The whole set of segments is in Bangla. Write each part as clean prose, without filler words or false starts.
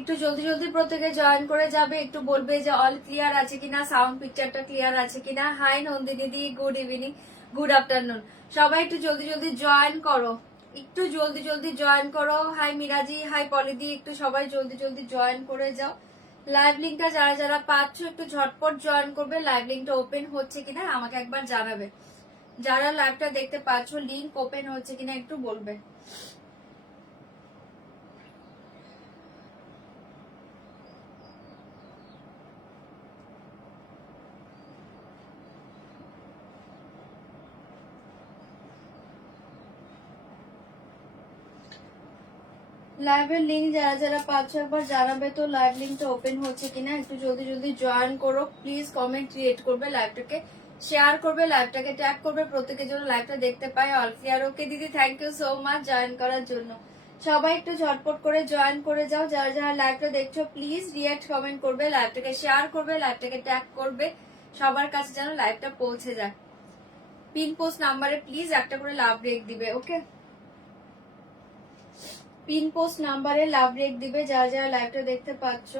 একটু জলদি জলদি প্রত্যেকে জয়েন করে যাবে, একটু বলবে যে অল ক্লিয়ার আছে কিনা, সাউন্ড পিকচারটা ক্লিয়ার আছে কিনা। হাই নন্দিনী দি, গুড ইভিনিং, গুড আফটারনুন। সবাই একটু জলদি জলদি জয়েন করো, একটু জলদি জলদি জয়েন করো। হাই মিরাজি, হাই পলিদি, একটু সবাই জলদি জলদি জয়েন করে যাও। লাইভ লিঙ্কটা যারা যারা পাচ্ছ একটু ঝটপট জয়েন করবে। লাইভ লিঙ্কটা ওপেন হচ্ছে কিনা আমাকে একবার জানাবে। যারা লাইভটা দেখতে পাচ্ছ লিঙ্ক ওপেন হচ্ছে কিনা একটু বলবে। লাইভের লিঙ্ক যারা যারা পাচ্ছ একবার জানাবে তো লাইভ লিঙ্কটা ওপেন হচ্ছে কিনা। একটু জলদি জলদি জয়েন করো প্লিজ। কমেন্ট ক্রিয়েট করবে, লাইভটাকে শেয়ার করবে, লাইভটাকে ট্যাগ করবে, প্রত্যেকের জন্য লাইভটা দেখতে পাই। All clear. ওকে দিদি, thank you so much join করার জন্য। সবাই একটু ঝটপট করে জয়েন করে যাও। যারা যারা লাইভটা দেখছো প্লিজ রিয়াক্ট কমেন্ট করবে, লাইভটাকে শেয়ার করবে, লাইভটাকে ট্যাগ করবে, সবার কাছে যেন লাইভটা পৌঁছে যায়। পিন পোস্ট নাম্বারে প্লিজ একটা করে লাভ রেক দিবে। ওকে, পিন পোস্ট নাম্বারে লাভ রেক দিবে যারা যারা লাইভটা দেখতে পাচ্ছ।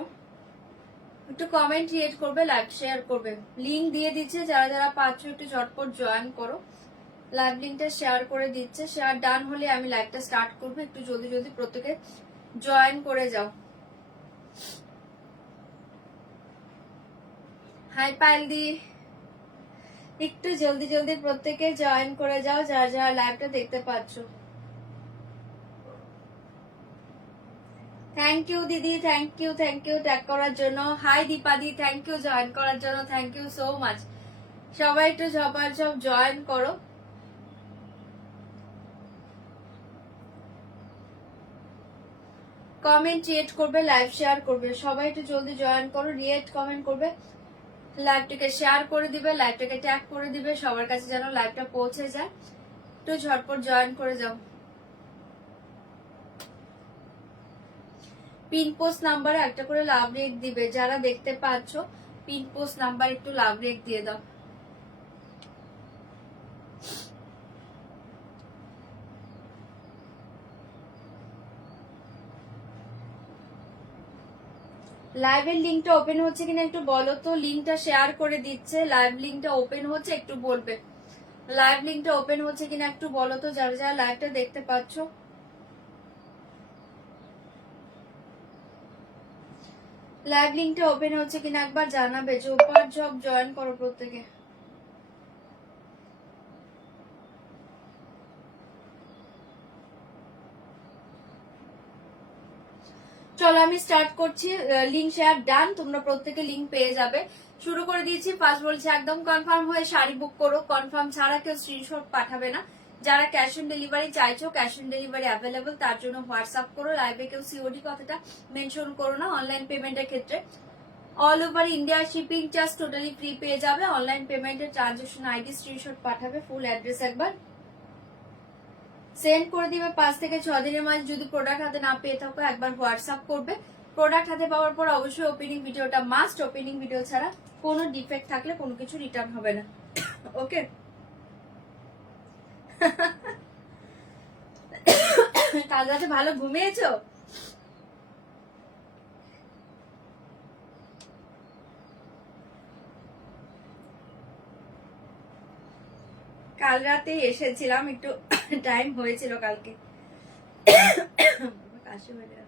একটু কমেন্ট ক্রিয়েট করবে, লাইভ শেয়ার করবে। লিংক দিয়ে দিচ্ছে, যারা যারা পাচ্ছ একটু ঝটপট জয়েন করো। লাইভ লিঙ্কটা শেয়ার করে দিচ্ছে। শেয়ার ডান হলে আমি লাইভটা স্টার্ট করবো। একটু জলদি জলদি প্রত্যেকে জয়েন করে যাও। হাই পাইলদি, একটু জলদি জলদি প্রত্যেকে জয়েন করে যাও যারা যারা লাইভটা দেখতে পাচ্ছ। থ্যাংক ইউ দিদি, থ্যাংক ইউ ট্যাগ করার জন্য। হাই দীপাদি, থ্যাংক ইউ জয়েন করার জন্য, থ্যাংক ইউ সো মাচ। সবাই একটু সব জয়েন করো। কমেন্ট রিয়েক্ট করবে, লাইভ শেয়ার করবে। সবাই একটু জলদি জয়েন করো, রিয়েক্ট কমেন্ট করবে, লাইভটাকে শেয়ার করে দিবে, লাইভটাকে ট্যাগ করে দিবে, সবার কাছে যেন লাইভটা পৌঁছে যায়। একটু ঝটপট জয়েন করে যাও। পিন পোস্ট নাম্বারে একটা করে লাভ রেক দিবে যারা দেখতে পাচ্ছ। পিন পোস্ট নাম্বার একটু লাভ রেক দিয়ে দাও। লাইভের লিঙ্কটা ওপেন হচ্ছে কিনা একটু বলো তো। লিঙ্কটা শেয়ার করে দিচ্ছে, লাইভ লিঙ্কটা ওপেন হচ্ছে একটু বলবে। লাইভ লিঙ্কটা ওপেন হচ্ছে কিনা একটু বলো তো যারা যারা লাইভটা দেখতে পাচ্ছ। লাইভ লিঙ্কটা ওপেন হচ্ছে কিনা একবার জানাবে। জোপার জব জয়েন করো প্রত্যেকে। চলো আমি স্টার্ট করছি। লিঙ্ক শেয়ার ডান, তোমরা প্রত্যেকে লিঙ্ক পেয়ে যাবে। শুরু করে দিয়েছি। ফার্স্ট বলছি একদম কনফার্ম হয়ে শাড়ি বুক করো। কনফার্ম ছাড়া কেউ স্ক্রিনশট পাঠাবে না। যারা ক্যাশ অন ডেলিভারি চাইছো, ক্যাশ অন ডেলিভারি অ্যাভেলেবল, তার জন্য হোয়াটসঅ্যাপ করো। লাইভে কেউ সিওডি কথাটা মেনশন করো না। অনলাইন পেমেন্টের ক্ষেত্রে all over India shipping charge totally free পেয়ে যাবে। অনলাইন পেমেন্টের ট্রানজাকশন আইডি স্ক্রিনশট পাঠাবে, ফুল অ্যাড্রেস একবার সেন্ড করে দিবে। 5 থেকে 6 দিনের মাঝে যদি প্রোডাক্ট হাতে না পেয়ে থাকো একবার হোয়াটসঅ্যাপ করবে। প্রোডাক্ট হাতে পাওয়ার পর অবশ্যই ওপেনিং ভিডিওটা মাস্ট। ওপেনিং ভিডিও ছাড়া কোনো ডিফেক্ট থাকলে কোনো কিছু রিটার্ন হবে না। ওকে, কাল রাতে ভালো ঘুমিয়েছো? কাল রাতে এসেছিলাম, একটু টাইম হয়েছিল কালকে। কাশি হয়ে গেল।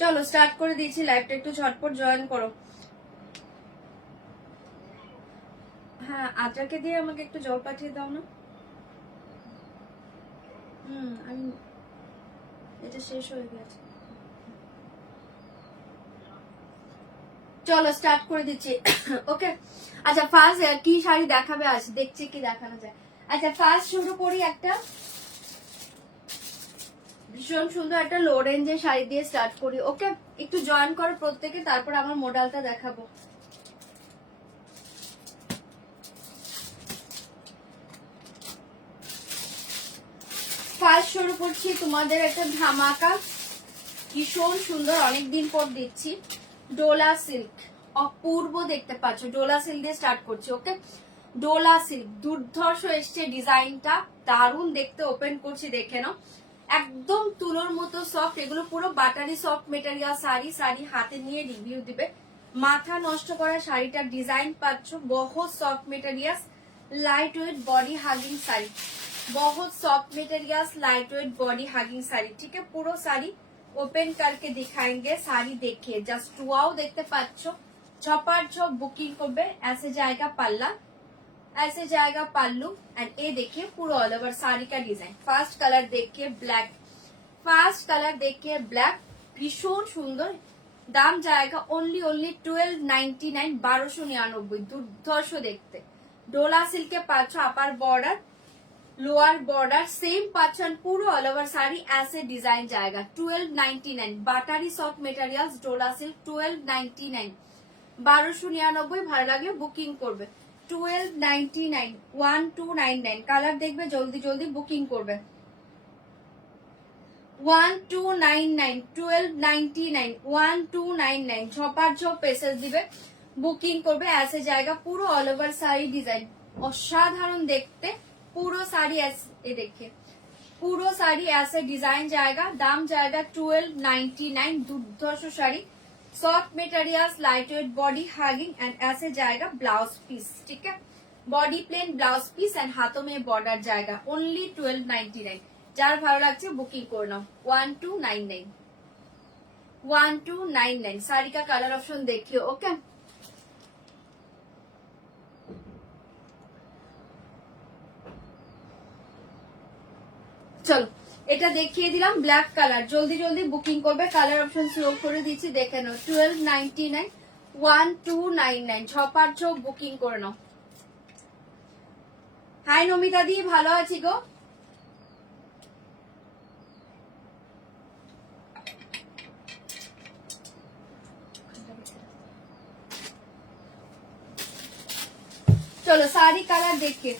চলো স্টার্ট করে দিয়েছি লাইভটা। একটু ঝটপট জয়েন করো। হ্যাঁ, আদ্রাকে দিয়ে আমাকে একটু জল পাঠিয়ে দাও না। আমি এটা শেষ হয়ে গেছে। চলো স্টার্ট করে দিচ্ছি। ওকে, আচ্ছা ফার্স্ট কি শাড়ি দেখাবে আজ, দেখছি কি দেখানো যায়। আচ্ছা ফার্স্ট শুরু করি একটা ভীষণ সুন্দর একটা লো রেঞ্জের শাড়ি দিয়ে স্টার্ট করি। ওকে, একটু জয়েন করো প্রত্যেকে, তারপর আমার মডেলটা দেখাবো। ফার্স্ট শুরু করছি তোমাদের একটা ধামাকা, ভীষণ সুন্দর, অনেকদিন পর দিচ্ছি। ডোলা সিল্ক, অপূর্ব দেখতে পাচ্ছ। ডোলা সিল্ক দিয়ে স্টার্ট করছি। ওকে, ডোলা সিল্ক দুর্ধর্ষ এসছে ডিজাইনটা, দারুণ দেখতে। ওপেন করছি দেখে নাও, একদম তুলোর মতো সফট। এগুলো পুরো buttery soft material sari. Sari হাতে নিয়ে রিভিউ দিবে, মাথা নষ্ট করা শাড়িটার ডিজাইন পাচ্ছ। বহুত soft material, light weight body hugging sari, बहुत soft materials, light weight body hugging sari. ठीक है, पूरा साड़ी ओपन करके दिखाएंगे। साड़ी देखिए जस्ट वाओ, देखते पाচ্ছ छपार छप बुकिंग করবে। ऐसे जाएगा पल्ला, ऐसे जाएगा पल्लू एंड ये देखिए पूरा ऑल ओवर साड़ी का डिजाइन। फार्स्ट कलर देखिए ब्लैक, फार्स्ट कलर देखिए ब्लैक, भीषण सुंदर। दाम जाएगा ओनली 1299, 1299। দুর্ধর্ষ দেখতে। ডোলা সিল্কে পাচ্ছ upper border lower border same পাচ্ছেন পুরো অল ওভার শাড়ি। ऐसे डिजाइन जाएगा 1299, buttery soft materials Dola silk 1299, 1299। ভালো লাগলে বুকিং করবে। 1299, 1299 কালার দেখবে, জলদি জলদি বুকিং করবে। 1299, 1299, 1299 ছপার ছপ পেসেস দিবে, বুকিং করবে। ऐसे जाएगा পুরো অল ওভার শাড়ি ডিজাইন, অসাধারণ দেখতে। পুরো শাড়ি ये देखिए পুরো শাড়ি ऐसे डिजाइन जाएगा। दाम जाएगा 1299, দুর্ধর্ষ sari, soft materials, light weight body hugging and ऐसे जाएगा ब्लाउज पीस। ठीक है, body plain blouse piece and हाथों में बॉर्डर जाएगा। ओनली 1299। যার ভালো লাগছে বুকিং করে নাও। 1299, 1299। শাড়ি का कलर ऑप्शन देखिए। ओके, চলো এটা দেখিয়ে দিলাম ব্ল্যাক কালার। জলদি জলদি বুকিং করবে, কালার অপশন স্লো করে দিচ্ছি দেখে নাও। 1299, 1299 ছপার ছপ বুকিং করে নাও। হাই নমিতা দি, ভালো আছি গো। চলো শাড়ি কালার দেখে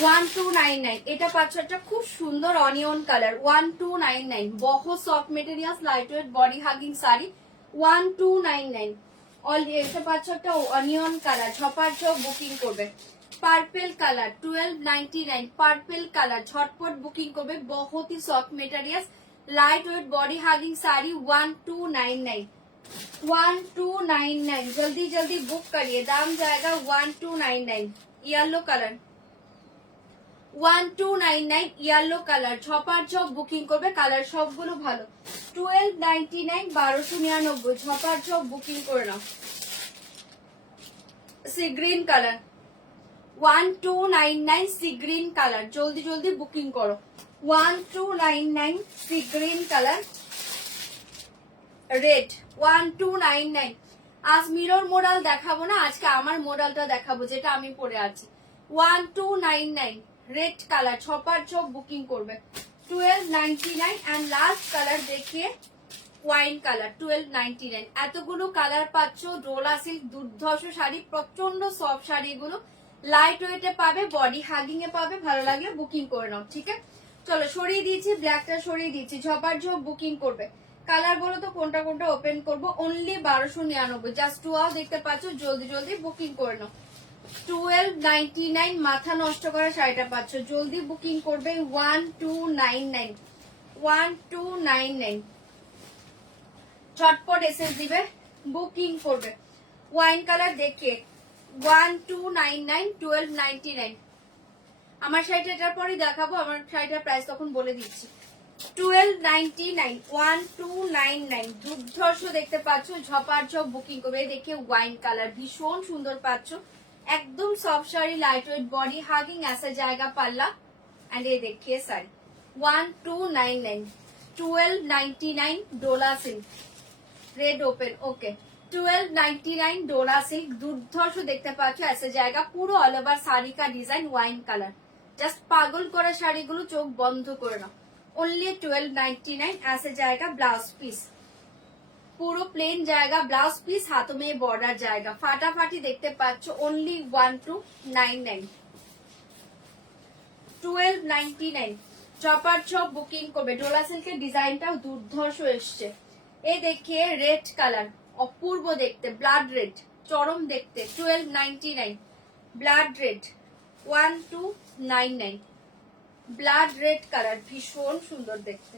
1299। এটা পাচ্ছ একটা খুব সুন্দর অনিয়ন কালার। 1299, बहुत soft materials, light weight body hugging sari. 1299 already. এটা পাচ্ছ একটা অনিয়ন কালার, ছপার ছপ বুকিং করবে। পার্পল কালার 1299, পার্পল কালার ঝটপট বুকিং করবে। बहुत ही soft materials, light weight body hugging sari. 1299, 1299 जल्दी जल्दी बुक करिए। दाम जाएगा 1299। येलो कलर 1299, येलो কালার ছপার ছপ বুকিং করবে। কালার সবগুলো ভালো। 1299, 1299 ছপার ছপ বুকিং করে নাও। Sea green colour 1299, C green colour জলদি জলদি বুকিং করো। 1299 সি গ্রিন কালার রেড 1299। আজ মিরর মডেল দেখাবো না, আজকে আমার মডেলটা দেখাবো যেটা আমি পরে আছি। 1299 রেড কালার ছপার ছপ বুকিং করবে। 1299 এন্ড লাস্ট কালার দেখিয়ে ওয়াইন কালার 1299। এতগুলো কালার পাচ্ছ। ডোলা সিল্ক দুর্ধর্ষ শাড়ি, প্রচন্ড সফট শাড়ি। এগুলো লাইট ওয়েটে পাবে, বডি হাগিং এ পাবে। ভালো লাগলে বুকিং করে নাও। ঠিক আছে, চলো সরিয়ে দিয়েছি ব্ল্যাকটা, সরিয়ে দিচ্ছি। ছপার ছপ বুকিং করবে। কালার বলো তো কোনটা কোনটা ওপেন করবো। অনলি 1299, জাস্ট ওয়াও দেখতে পাচ্ছ। জলদি জলদি বুকিং করে নাও। 1299 মাথা নষ্ট করা শাড়িটা পাচ্ছ, জলদি বুকিং করবে। 1299, 1299 ঝটপট এসে দিবে, বুকিং করবে। ওয়াইন কালার দেখিয়ে 1299, 1299। আমার শাড়িটা এটার পরেই দেখাবো, আমার শাড়িটার প্রাইস তখন বলে দিচ্ছি। 1299, 1299 দুর্ধর্ষ দেখতে পাচ্ছ। ঝপার ঝপ বুকিং করবে। দেখে ওয়াইন কালার ভীষণ সুন্দর পাচ্ছ। एकदम soft sari, light weight body hugging. ऐसा जाएगा पल्ला एंड ये देखिए साड़ी 1299, 1299 डोला सिल्क रेड ओपन। ओके, 1299 डोला सिल्क দুর্ধর্ষ দেখতে পাচ্ছ। ऐसा जाएगा পুরো অল ওভার শাড়ি का डिजाइन ওয়াইন কালার। জাস্ট পাগল করে শাড়িগুলো চোখ বন্ধ করে নাও। ओनली 1299। ऐसे जाएगा ब्लाउज पीस, পুরো প্লেন জায়গা ব্লাউজ পিস, হাতও में বর্ডার জায়গা। ফাটাফাটি দেখতে পাচ্ছ। ओनली 1299, 1299 চপার ছপ বুকিং করবে। ডোলা সিল্কের ডিজাইনটাও দুর্ধর্ষ এসছে। এই দেখিয়ে রেড কালার অপূর্ব দেখতে, ব্লাড রেড চরম দেখতে। 1299 blood red 1299 blood red colour, ভীষণ সুন্দর দেখতে,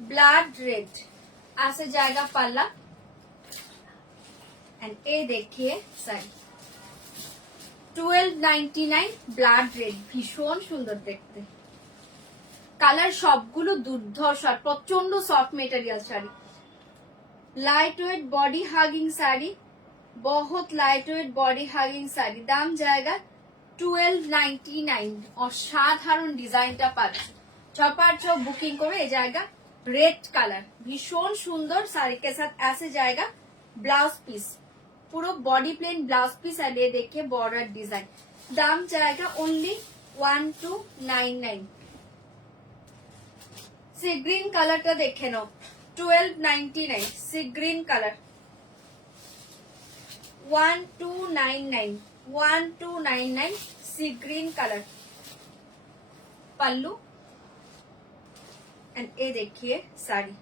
ব্লাড রেড ऐसे जाएगा पल्ला एंड ये देखिए साड़ी 1299 ব্লাড রেড, ভীষণ সুন্দর দেখতে। কালার সবগুলো দুর্ধর্ষ আর প্রচন্ড soft material sari, light weight body hugging sari, बहुत light weight body hugging sari. दाम जाएगा 1299। অসাধারণ ডিজাইনটা পাচ্ছ, ছপার ছপ বুকিং করে এই জায়গা रेड कलर, भीषण सुंदर साड़ी के साथ ऐसे जाएगा ब्लाउज पीस, पूरा बॉडी प्लेन ब्लाउज पीस और ये देखिए बॉर्डर डिजाइन। दाम जाएगा ओनली 1299। सी ग्रीन कलर टा देखे नो 1299, सी ग्रीन कलर 1299 सी ग्रीन कलर। पल्लू एंड ये देखिए साड़ी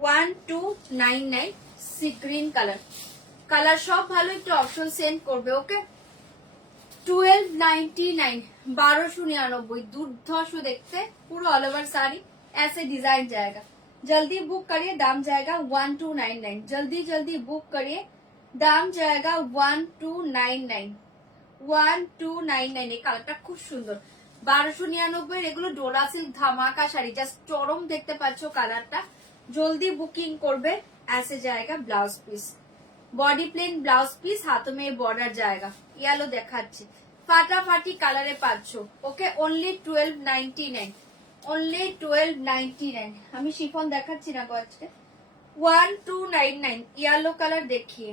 1299 सी ग्रीन कलर। कलर सब ভালো, একটু অপশন সেন্ড করবে ওকে। 1299 1299 দুর্ধর্ষ দেখতে, পুরো অল ওভার साड़ी ऐसे डिजाइन जाएगा। जल्दी बुक करिए, दाम जाएगा 1299। जल्दी जल्दी बुक करिए, दाम जाएगा 1299 1299। এই কালারটা খুব সুন্দর, 1299 এগুলো ডোলা সিল্ক ধামাকা শাড়ি, জাস্ট চরম দেখতে পাচ্ছ কালারটা। জলদি বুকিং করবে। ऐसे जाएगा blouse piece, body plain blouse piece, हाथों में बॉर्डर जाएगा। येलो দেখাচ্ছি, ফাটাফাটি কালারে পাচ্ছ ওকে। Only 1299, only 1299। আমি শিফন দেখাচ্ছি না গো আজকে। 1299 येलो कलर देखिए,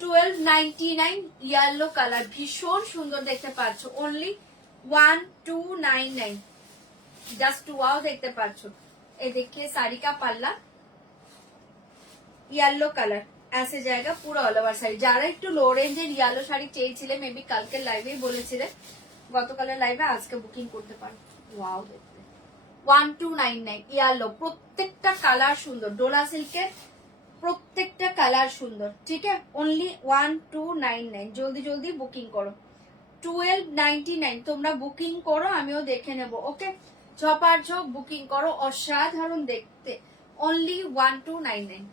1299 येलो कलर, भीषण सुंदर देखते पाচ্ছ। ओनली 1299, जस्ट वाओ देखते पाচ্ছ। ये देखिए साड़ी का पल्ला येलो कलर ऐसे जाएगा पूरा ऑल ओवर साड़ी। যারা একটু লো রেঞ্জের ইয়েলো শাড়ি চেয়েছিলে, মেবি কালকে লাইভেই বলেছিলে, গতকালের লাইভে আজকে বুকিং করতে পারো। ওয়াও দেখতে 1299 ইয়েলো, প্রত্যেকটা কালার সুন্দর, ডোলা সিল্কের প্রত্যেকটা কালার সুন্দর। ঠিক আছে, অনলি 1299। জলদি জলদি বুকিং করো। 1299 তোমরা বুকিং করো, আমিও দেখে নেব ওকে। ঝপার ঝপ বুকিং করো, অসাধারণ দেখতে। অনলি 1299।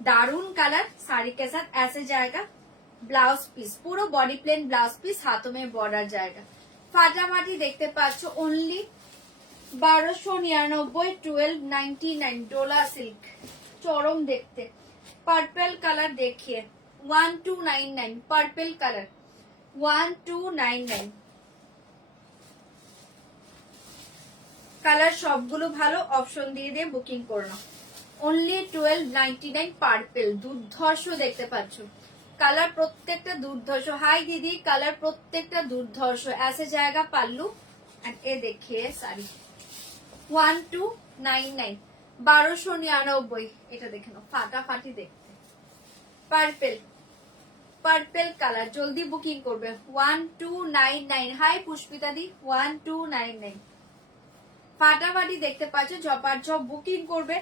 दारुण कलर, साड़ी के साथ ऐसे जाएगा ब्लाउज पीस, पूरा बॉडी प्लेन ब्लाउज पीस, हाथों में बॉर्डर जाएगा। फाटाफाटी देखते पाচ্ছ। ओनली 1299 1299 डोला सिल्क, चरम देखते। पर्पल कलर देखिए 1299, पर्पल कलर 1299। কালার সবগুলো ভালো, অপশন দিয়ে দিয়ে বুকিং করে নাও। অনলি 1299 পার্পেল, দুর্ধর্ষ দেখতে পাচ্ছ কালার, প্রত্যেকটা দুর্ধর্ষ। হাই দিদি, কালার প্রত্যেকটা দুর্ধর্ষ। ऐसे जाएगा पल्लू एंड ये देखिए साड़ी 1299 1299। এটা দেখে নাও, ফাটাফাটি দেখতে। পার্পেল, পার্পেল কালার, জলদি বুকিং করবে। 1299। হাই পুষ্পিতা দি, 1299। ফাটাফাটি দেখতে পাচ্ছ, ঝপার ঝপ বুকিং করবে।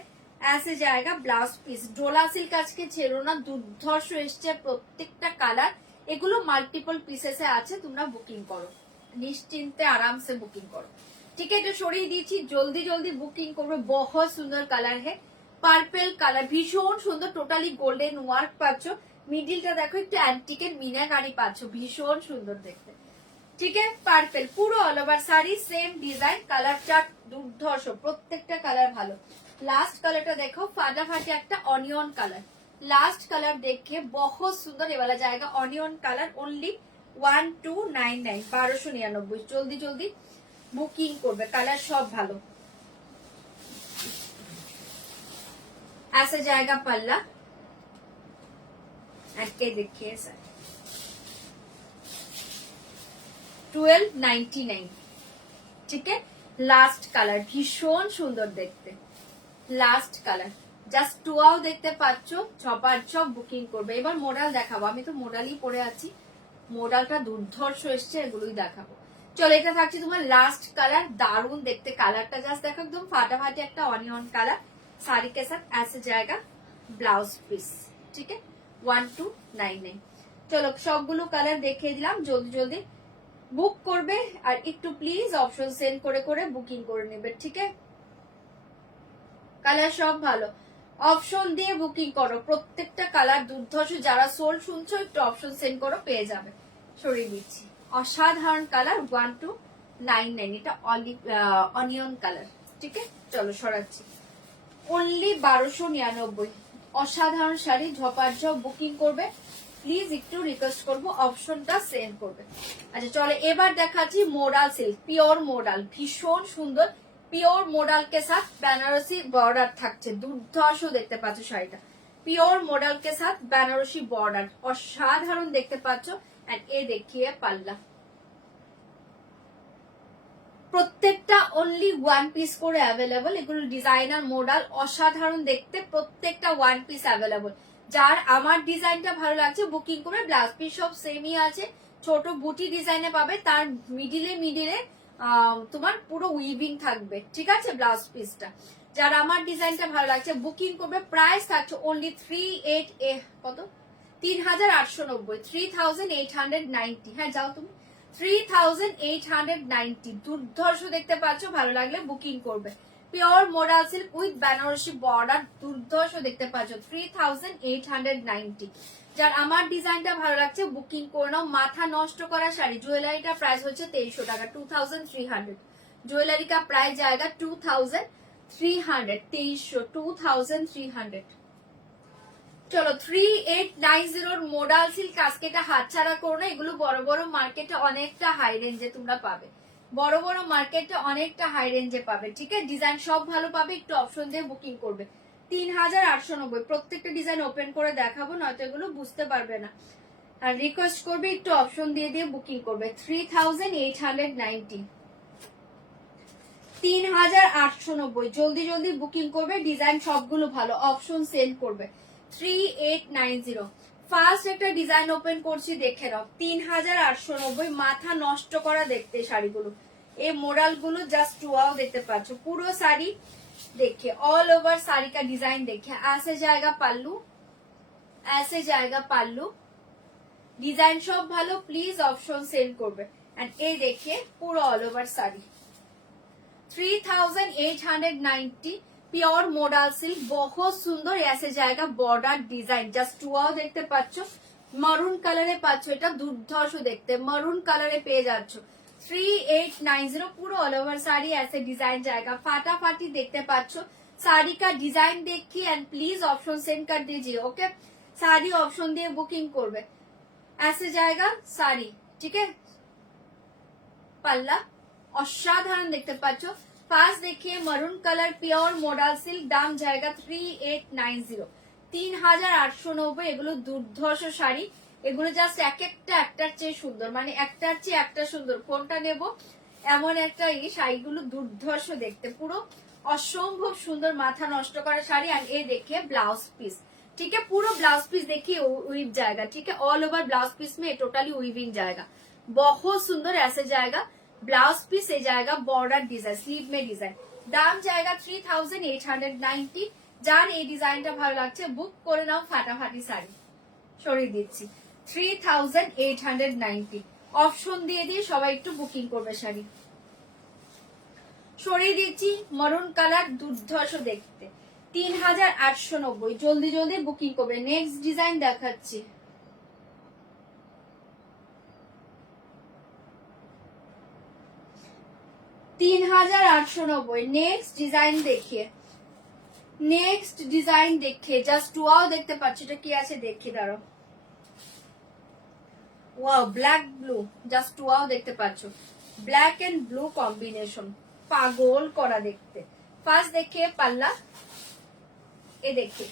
ऐसे जाएगा ब्लाउज পিস, ডোলা সিল্ক আজকে ছিল না, দুর্ধর্ষ এসছে প্রত্যেকটা কালার। এগুলো মাল্টিপল পিসেসে আছে, তোমরা বুকিং করো নিশ্চিন্তে, আরামসে বুকিং করো। ঠিক আছে, এটা সরিয়ে দিয়েছি, জলদি জলদি বুকিং করবে। বহুত সুন্দর কালার হে, পার্পেল কালার, ভীষণ সুন্দর, টোটালি গোল্ডেন ওয়ার্ক পাচ্ছ। মিডিলটা দেখো একটু অ্যান্টিকের মিনাকারি পাচ্ছ, ভীষণ সুন্দর দেখতে। ঠিক আছে, পার্পেল পুরো all over sari same design, colour chart দুর্ধর্ষ, প্রত্যেকটা কালার ভালো। लास्ट कलर देखो, फाटाफाटी एक ऑनियन कलर, लास्ट कलर देखिए बहुत सुंदर। ये वाला जाएगा ऑनियन कलर, ओनली 1299 1299। जल्दी जल्दी बुकिंग करबे, कलर सब भालो। ऐसे जाएगा पल्ला, के देखिए सर 1299। ठीक है, लास्ट कलर भीषण सुंदर देखते, লাস্ট কালার, জাস্ট টুয়াও দেখতে পাচ্ছ। ছপার ছপ বুকিং করবে। এবার মোডাল দেখাবো, আমি তো মোডালই পরে আছি, মোডালটা দুর্ধর্ষ এসছে, এগুলোই দেখাবো। চলো, এটা থাকছে তোমার লাস্ট কালার, দারুণ দেখতে কালারটা, জাস্ট দেখো একদম ফাটাফাটি একটা অনিয়ন কালার। শাড়ি কে সাথ ऐसे जाएगा ব্লাউজ পিস, ঠিক আছে 1299। চলো সবগুলো কালার দেখিয়ে দিলাম, জলদি জলদি বুক করবে আর একটু প্লিজ অপশন সেন্ড করে করে বুকিং করে নেবে, ঠিক আছে। কালার সব ভালো, অপশন দিয়ে বুকিং করো, প্রত্যেকটা কালার দুর্ধর্ষ। যারা সোল শুনছো একটু অপশন সেন্ড করো, পেয়ে যাবে। সরিয়ে দিচ্ছি, অসাধারণ কালার 1299, এটা অনিয়ন কালার, ঠিক আছে। চলো সরাচ্ছি, অনলি 1299, অসাধারণ শাড়ি, ঝপাঝপ বুকিং করবে প্লিজ, একটু রিকোয়েস্ট করবো অপশনটা সেন্ড করবে। আচ্ছা চলো এবার দেখাচ্ছি মোডাল সিল্ক, পিওর মোডাল, ভীষণ সুন্দর পিওর মোডাল কে সাথ বেনারসি বর্ডার থাকছে, দুর্ধর্ষ দেখতে পাচ্ছ শাড়িটা, পিওর মোডাল কে সাথ বেনারসি বর্ডার, অসাধারণ দেখতে পাচ্ছ। এন্ড এ দেখিয়ে পাল্লা, প্রত্যেকটা অনলি ওয়ান পিস করে অ্যাভেলেবল, এগুলো ডিজাইনার মোডাল, অসাধারণ দেখতে, প্রত্যেকটা ওয়ান পিস অ্যাভেলেবল। যার আমার ডিজাইনটা ভালো লাগছে বুকিং করে, ব্লাউজ পিস সব সেমই আছে, ছোট বুটি ডিজাইনে পাবে, তার মিডিলে মিডিলে তোমার পুরো উইভিং থাকবে, ঠিক আছে ব্লাউজ পিসটা। যার আমার ডিজাইনটা ভালো লাগছে বুকিং করবে, প্রাইস থাকছে অনলি 3890, 3890। হ্যাঁ যাও তুমি, 3890, দুর্ধর্ষ দেখতে পাচ্ছ, ভালো লাগলে বুকিং করবে। Pure modal silk with Banarasi border, দুর্ধর্ষ দেখতে পাচ্ছ, 3890। যার আমার ডিজাইনটা ভালো লাগছে বুকিং করে নাও, মাথা নষ্ট করা শাড়ি। জুয়েলারিটা প্রাইস হচ্ছে 2300 টাকা, 2300। জুয়েলারি কা প্রাইস জায়গা 2300, 2300। চলো 3890 মোডাল সিল্ক, আজকে এটা হাতছাড়া করো না, এগুলো বড় বড় মার্কেটে অনেকটা হাই রেঞ্জে তোমরা পাবে, বড় বড় মার্কেটে অনেকটা হাই রেঞ্জে পাবে, ঠিক আছে। ডিজাইন সব ভালো পাবে, একটু অপশন দিয়ে বুকিং করবে। 3890, প্রত্যেকটা ডিজাইন ওপেন করে দেখাবো, নয়তো এগুলো বুঝতে পারবে না। আর রিকোয়েস্ট করবে একটু অপশন দিয়ে দিয়ে বুকিং করবে। 3890, 3890, জলদি জলদি বুকিং করবে, ডিজাইন সবগুলো ভালো, অপশন সেন্ড করবে। 3890, ফার্স্ট একটা ডিজাইন ওপেন করছি, দেখে নাও। 3890, মাথা নষ্ট করা দেখতে শাড়িগুলো, এই মোডাল গুলো জাস্ট ওয়াও দেখতে পাচ্ছ। পুরো শাড়ি देखिए, ऑल ओवर साड़ी का डिजाइन देखिए, ऐसे जाएगा पल्लू, ऐसे जाएगा पल्लू, ডিজাইন সব ভালো, প্লিজ অপশন সেন্ড করবে। এন্ড এই দেখিয়ে পুরো all over sari, 3890, pure modal silk, বহুত সুন্দর। ऐसे जाएगा বর্ডার ডিজাইন, জাস্ট ওয়াও দেখতে পাচ্ছ, মারুন কালারে পাচ্ছ, এটা দুর্ধর্ষ দেখতে, মারুন কালারে পেয়ে যাচ্ছ। 3890, পুরো অল ওভার শাড়ি ऐसे डिजाइन जाएगा, फाटाफाटी देखते पाচ্ছ। শাড়ি का डिजाइन देखिए एंड प्लीज ऑप्शन सेंड कर दीजिए, ओके। শাড়ি অপশন দিয়ে বুকিং করবে, ऐसे जाएगा শাড়ি, ঠিক আছে। পাল্লা অসাধারণ দেখতে পাচ্ছ। ফার্স্ট দেখিয়ে মারুন কালার, পিওর মোডাল সিল্ক, দাম জায়গা 3890, 3890। এগুলো দুর্ধর্ষ শাড়ি, এগুলো জাস্ট এক একটা একটার চেয়ে সুন্দর, মানে একটার চেয়ে একটা সুন্দর, কোনটা নেব এমন একটা শাড়িগুলো দুর্ধর্ষ দেখতে, পুরো অসম্ভব সুন্দর, মাথা নষ্ট করা শাড়ি। আর এই देखिए ब्लाउज पीस, ठीक है, पूरा ब्लाउज पीस देखिए वीव जाएगा, ठीक है, ऑल ओवर ब्लाउज पीस में टोटली वीविंग जाएगा, बहुत सुंदर। ऐसे जाएगा ब्लाउज पीस, से जाएगा बॉर्डर डिजाइन, स्लीव में डिजाइन, दाम जाएगा 3890। যার এই ডিজাইনটা ভালো লাগছে বুক করে নাও, ফাটাফাটি শাড়ি। সরিয়ে দিচ্ছি, 3890, অপশন দিয়ে দিয়ে সবাই একটু বুকিং করবে শাড়ি। সরিয়ে দিচ্ছি, মরুন কালার, দুর্ধর্ষ দেখতে, 3890, জলদি জলদি বুকিং করবে। নেক্সট ডিজাইন দেখাচ্ছি, $3890। नेक्स्ट डिजाइन देखिए, नेक्स्ट डिजाइन देखिए, জাস্ট ওয়াও দেখতে পাচ্ছি, এটা কি আছে দেখি দাঁড়াও। Wow, black blue, just wow দেখতে পাচ্ছ, ব্ল্যাক এন্ড ব্লু কম্বিনেশন, পাগল করা দেখতে। ফার্স্ট देखिए पल्ला, ये देखिए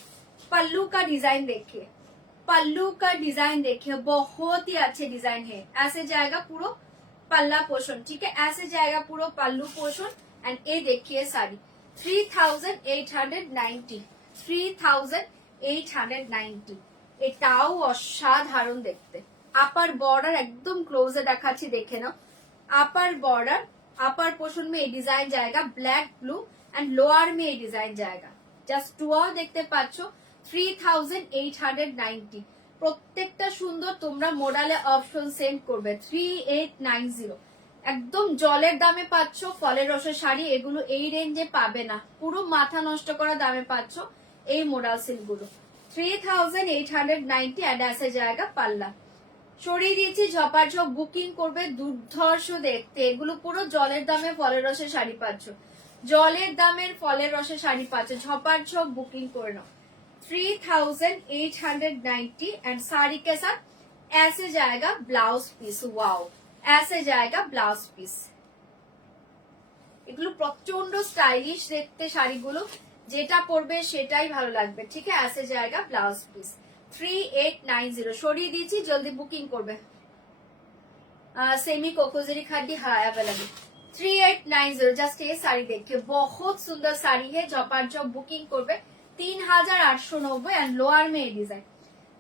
पल्लू का डिजाइन, देखिए पल्लू का डिजाइन देखिए, बहुत ही अच्छे डिजाइन है। ऐसे जाएगा पूरा पल्ला पोर्शन, ठीक है, ऐसे जाएगा पूरा पल्लू पोर्शन। एंड ये देखिए साड़ी 3890, 3890, এটাও অসাধারণ দেখতে। আপার বর্ডার একদম ক্লোজে দেখাচ্ছি, দেখে নাও। আপার बॉर्डर, अपर पोर्शन में ये डिजाइन जाएगा ब्लैक ब्लू एंड लोअर में ये डिजाइन जाएगा, জাস্ট ওয়াও দেখতে পাচ্ছ, 3890। প্রত্যেকটা সুন্দর, তোমরা মোডালে অপশন সেন্ড করবে 3890। একদম জলের দামে পাচ্ছ ফলের রসের শাড়ি, এগুলো এই রেঞ্জে পাবে না, পুরো মাথা নষ্ট করা দামে পাচ্ছ এই মোডাল সিল্ক গুলো। 3890 এন্ড আসে জায়গা পাল্লা। সরিয়ে দিয়েছি ঝপাঝপ, বুকিং করবে, দুর্ধর্ষ দেখতে, এগুলো পুরো জলের দামে ফলের রসের শাড়ি পাচ্ছ, জলের দামের ফলের রসের শাড়ি পাচ্ছ, ঝপাঝপ বুকিং করে নাও। 3890 एंड साड़ी के साथ ऐसे जाएगा ब्लाउज पीस। वाओ, ऐसे जाएगा ब्लाउज पीस। এগুলো প্রচন্ড স্টাইলিশ দেখতে শাড়িগুলো, যেটা পরবে সেটাই ভালো লাগবে। ঠিক আছে, ऐसे जाएगा ব্লাউজ পিস। 3890 সরিয়ে দিয়েছি, জলদি বুকিং করবে। सेमी कोकोजरी खादी हाँ अवेलेबल। 3890 जस्ट ये साड़ी देखिए, बहुत सुंदर साड़ी है, झपाझप बुकिंग করবে। 3890 एंड लोअर में डिजाइन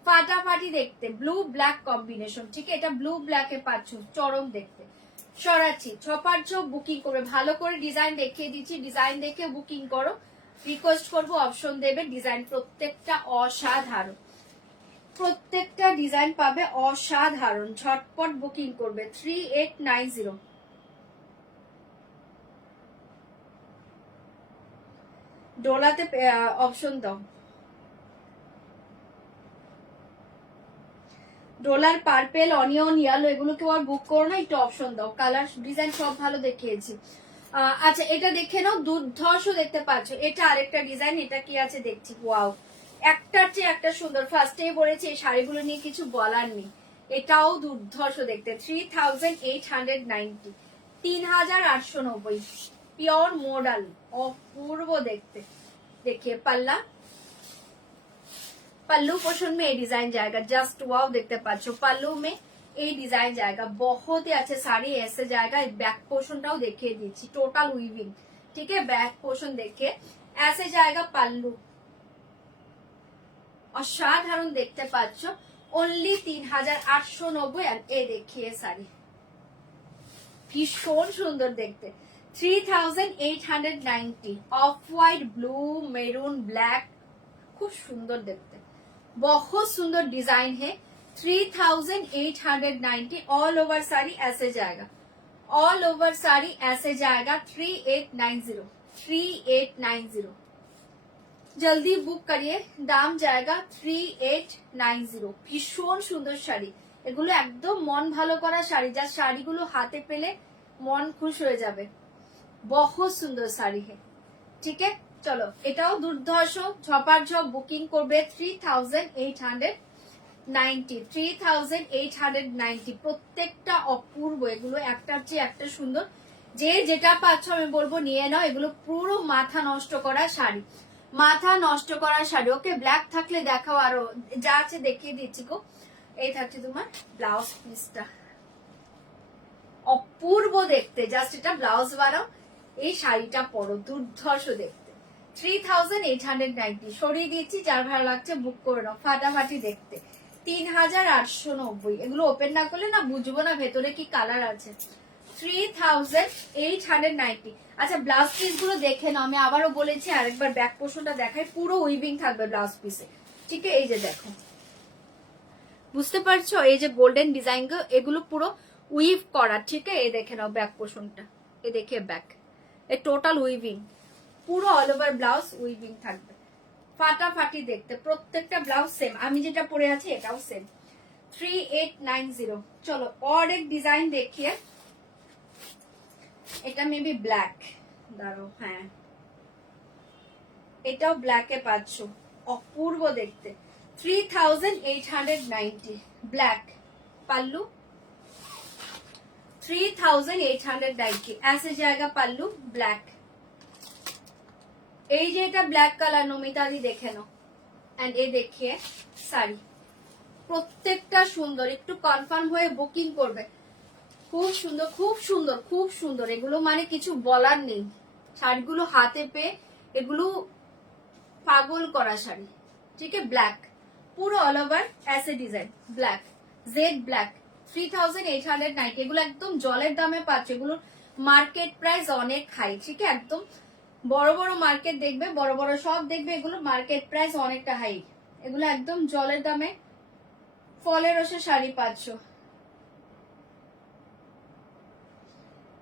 ফাটাফাটি দেখতে, ব্লু ব্ল্যাক কম্বিনেশন। ঠিক আছে, এটা ব্লু ব্ল্যাকে পাচ্ছ, চরম দেখতে। সরাচ্ছি, ঝপাঝপ বুকিং করবে। ভালো করে ডিজাইন দেখিয়ে দিচ্ছি, ডিজাইন দেখে বুকিং করো। রিকোয়েস্ট করবো অপশন দেবে, ডিজাইন প্রত্যেকটা অসাধারণ, প্রত্যেকটা ডিজাইন পাবে অসাধারণ। ঝটপট বুকিং করবে 3890। ডোলাতে অপশন দাও, ডলার পার্পেল অনিয়ন ইয়েলো এগুলো কেউ আর বুক করো না, একটু অপশন দাও। কালার ডিজাইন সব ভালো দেখিয়েছি। আচ্ছা এটা দেখে নাও, দুর্ধর্ষ দেখতে পাচ্ছ। এটা আরেকটা ডিজাইন, এটা কি আছে দেখছি। ওয়াও, একটার চেয়ে একটা সুন্দর। ফার্স্টেই বলেছি এই শাড়িগুলো নিয়ে কিছু বলার নেই, এটাও দুর্ধর্ষ দেখতে। 3890, 3890 পিওর মডেল, অপূর্ব দেখতে। देखिए पल्ला, पल्लू पोर्शन में ये डिजाइन जाएगा, जस्ट वाओ देखते पाच्छो, पल्लू में ये डिजाइन जाएगा, बहुत ही अच्छे साड़ी ऐसे जाएगा। बैक पोर्शन टाও দেখিয়ে দিচ্ছি, টোটাল উইভিং। ठीक है, बैक पोर्शन देखिए ऐसे जाएगा पल्लू, অসাধারণ দেখতে পাচ্ছ। অনলি 3890 এন্ড এই দেখিয়ে শাড়ি ভীষণ সুন্দর দেখতে। 3890 of white blue maroon black, खूब सुंदर देखते, बहुत सुंदर डिजाइन है। 3890 ऑल ओवर साड़ी ऐसे जाएगा, ऑल ओवर साड़ी ऐसे जाएगा। 3890 जल्दी बुक करिए, दाम जाएगा 3890। ভীষণ সুন্দর শাড়ি এগুলো, একদম মন ভালো করা শাড়ি, যা শাড়িগুলো হাতে পেলে মন খুশ হয়ে যাবে। बहुत सुंदर साड़ी है। ठीक है, चलो এটাও দুর্ধর্ষ, ঝপাঝপ বুকিং করবে। 3890, 3890 প্রত্যেকটা অপূর্ব, এগুলো একটার চেয়ে একটা সুন্দর। যে যেটা পাচ্ছ আমি বলবো নিয়ে নাও, এগুলো পুরো মাথা নষ্ট করা শাড়ি, মাথা নষ্ট করা শাড়ি। ওকে, ব্ল্যাক থাকলে দেখাও, আরো যা আছে দেখিয়ে দিচ্ছি গো। এই থাকছে তোমার ব্লাউজ পিসটা, অপূর্ব দেখতে। জাস্ট এটা ব্লাউজ বানাও, এই শাড়িটা পরো, দুর্ধর্ষ দেখতে। 3890 সরিয়ে দিচ্ছি, যার ভালো লাগছে বুক করে নাও, ফাটাফাটি দেখতে। 3890, এগুলো ওপেন না করলে না বুঝবো না ভেতরে কি কালার আছে। 3890। আচ্ছা ব্লাউজ পিস গুলো দেখে নাও, আমি আবারও বলেছি, আরেকবার ব্যাক পোর্শনটা দেখাই, পুরো উইভিং থাকবে ব্লাউজ পিসে। ঠিক আছে, এই যে দেখো, বুঝতে পারছো, এই যে গোল্ডেন ডিজাইন এগুলো পুরো উইভ করা। ঠিক আছে, এই দেখে নাও ব্যাক পোর্শনটা, এই দেখে ব্যাক, এই টোটাল উইভিং, পুরো অল ওভার ব্লাউজ উইভিং থাকবে, ফাটাফাটি দেখতে। প্রত্যেকটা ব্লাউজ সেম, আমি যেটা পরে আছি এটাও সেম। 3890। চলো और एक ডিজাইন দেখিয়ে, এটা মেবি ব্ল্যাক, দাঁড়াও, হ্যাঁ এটাও ব্ল্যাকে পাচ্ছ, অপূর্ব দেখতে। 3890 ব্ল্যাক, পাল্লু 3890 ऐसे जाएगा पल्लू ब्लैक। এই যে এটা ব্ল্যাক কালার, নমিতাদি দেখে নাও। এন্ড এই দেখিয়ে শাড়ি, প্রত্যেকটা সুন্দর, একটু কনফার্ম হয়ে বুকিং করবে। খুব সুন্দর, খুব সুন্দর, খুব সুন্দর, এগুলো মানে কিছু বলার নেই। শাড়িগুলো হাতে পেয়ে এগুলো পাগল করা শাড়ি। ঠিক আছে, ব্ল্যাক পুরো অল ওভার ऐसे ডিজাইন, ব্ল্যাক, জেড ব্ল্যাক। 3890, এগুলো একদম জলের দামে পাচ্ছে, এগুলো মার্কেট প্রাইস অনেক হাই। ঠিক আছে, একদম বড় বড় মার্কেট দেখবে, বড় বড় সব দেখবে, এগুলো মার্কেট প্রাইস অনেকটা হাই। এগুলো একদম জলের দামে ফলের রসে শাড়ি পাচ্ছ।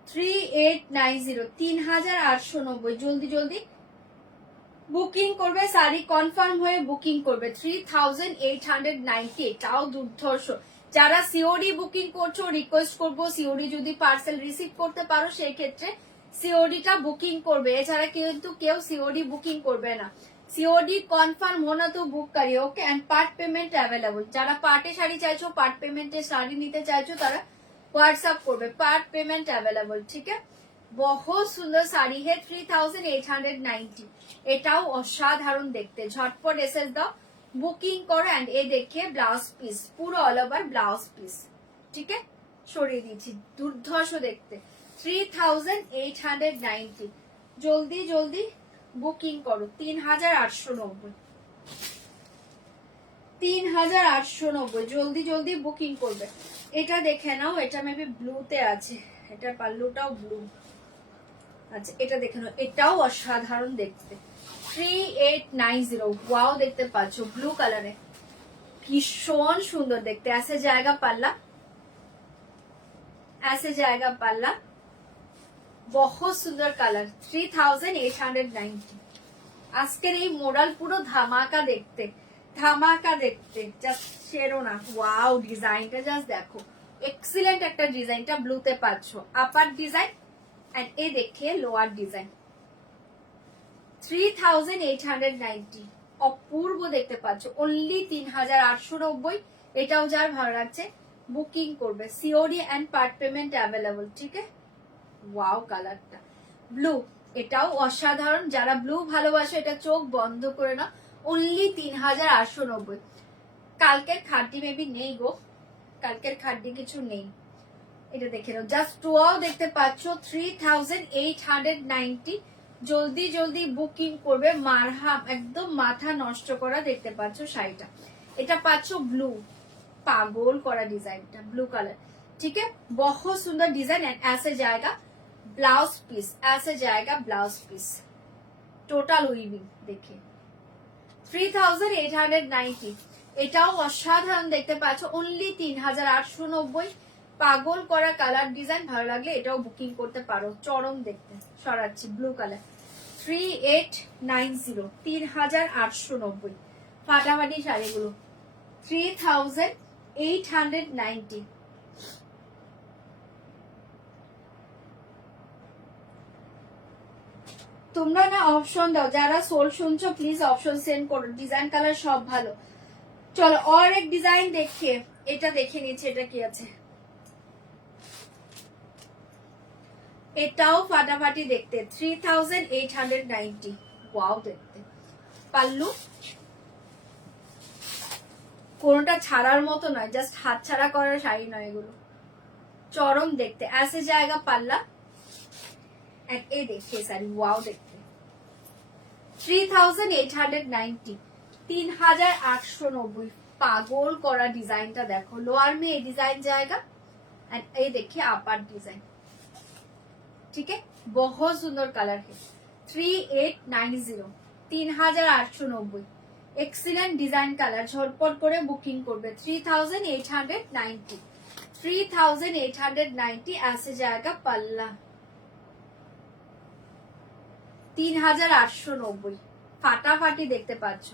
3890 3890। জলদি জলদি বুকিং করবে, শাড়ি কনফার্ম হয়ে বুকিং করবে। 3890, এটাও দুর্ধর্ষ। যারা সিওডি বুকিং করছো রিকোয়েস্ট করবো সিওডি যদি পার্সেল রিসিভ করতে পারো সেই ক্ষেত্রে সিওডিটা বুকিং করবে, এছাড়া কিন্তু কেউ সিওডি বুকিং করবে না। सीओडी कन्फार्म होना तो बुक करिए, okay. And part payment available, যারা পার্টে শাড়ি চাইছো পার্ট পেমেন্টে শাড়ি নিতে চাইছো তারা হোয়াটসঅ্যাপ করবে, পার্ট পেমেंट अवेलेबल, ठीक है। बहुत सुंदर শাড়ি है 3890, এটাও অসাধারণ দেখতে। ঝটপট এসএস দাও, বুকিং করো। এন্ড এ দেখে ব্লাউজ পিস, পুরো অল ওভার ব্লাউজ পিস, ঠিক है। সরিয়ে দিচ্ছি, দুর্ধর্ষ দেখতে। 3890, জলদি জলদি বুকিং করো। 3890, 3890, জলদি জলদি বুকিং করবে। এটা দেখে নাও, এটা মেবি ব্লুতে আছে, এটা পাল্লুটাও ব্লু। আচ্ছা এটা দেখে নাও, এটাও অসাধারণ দেখতে। 3890, ওয়াও দেখতে পাচ্ছ ব্লু কালারে, ভীষণ সুন্দর দেখতে। ऐसे जाएगा पल्ला, ऐसे जाएगा पल्ला, बहुत सुंदर কালার। 3890। আজকের এই মোডাল পুরো ধামাকা দেখতে, ধামাকা দেখতে। জাস্ট শেরো না, ওয়াও ডিজাইনটা জাস্ট দেখো, এক্সিলেন্ট একটা ডিজাইনটা ব্লুতে পাচ্ছ। আপার ডিজাইন এন্ড এ দেখে লোয়ার ডিজাইন। 3890, অপূর্ব দেখতে পাচ্ছ। অনলি 3890। এটাও যার ভালো লাগছে বুকিং করবে। COD and part payment available, ঠিক আছে। ওয়াও কালারটা ব্লু, এটাও অসাধারণ। যারা ব্লু ভালোবাসে এটা চোখ বন্ধ করে না। অনলি 3890। কালকের খাড্ডি মেবি নেই গো, কালকের খাড্ডি কিছু নেই। এটা দেখে নাও, জাস্ট টুয়াও দেখতে পাচ্ছ। 3890, জলদি জলদি বুকিং করবে। মারহাম, একদম মাথা নষ্ট করা দেখতে পাচ্ছ শাড়িটা। এটা পাচ্ছ ব্লু, পাগল করা ডিজাইনটা, ব্লু কালার, ठीक है। बहुत सुंदर डिजाइन एंड ऐसे जाएगा ब्लाउज पीस, ऐसे जाएगा ब्लाउज पीस। टोटल उइविंग देखिए 3890, এটাও অসাধারণ দেখতে পাচ্ছ। অনলি 3890, পাগল করা কালার ডিজাইন। ভালো লাগলে এটাও বুকিং করতে পারো, চরম দেখতে। সরাচ্ছি ব্লু কালার। 3890, 3890, ফাটাফাটি শাড়িগুলো। 3890। তোমরা না অপশন দাও, যারা সোল শুনছো প্লিজ অপশন সেন্ড করো। ডিজাইন কালার সব ভালো। চলো और एक ডিজাইন দেখে, এটা দেখে নিচ্ছি এটা কি আছে। এটাও ফাটাফাটি দেখতে। 3890, ওয়াও দেখতে। পাল্লু কোনটা ছাড়ার মতো নয়, জাস্ট হাত ছাড়া করার শাড়ি নয় এগুলো, চরম দেখতে। ऐसे जाएगा পাল্লা এন্ড এই দেখে শাড়ি, ওয়াও দেখতে। 3890, 3890, পাগল করা ডিজাইনটা দেখো। লোয়ার में ये डिजाइन जाएगा एंड ये देखिए अपर डिजाइन, ठीक है। बहुत सुंदर कलर है। 3890, 3890, एक्सीलेंट डिजाइन कलर। झटपट করে বুকিং করবে। 3890, 3890, ऐसे जाएगा पल्ला। 3890, ফাটাফাটি দেখতে পাচ্ছ,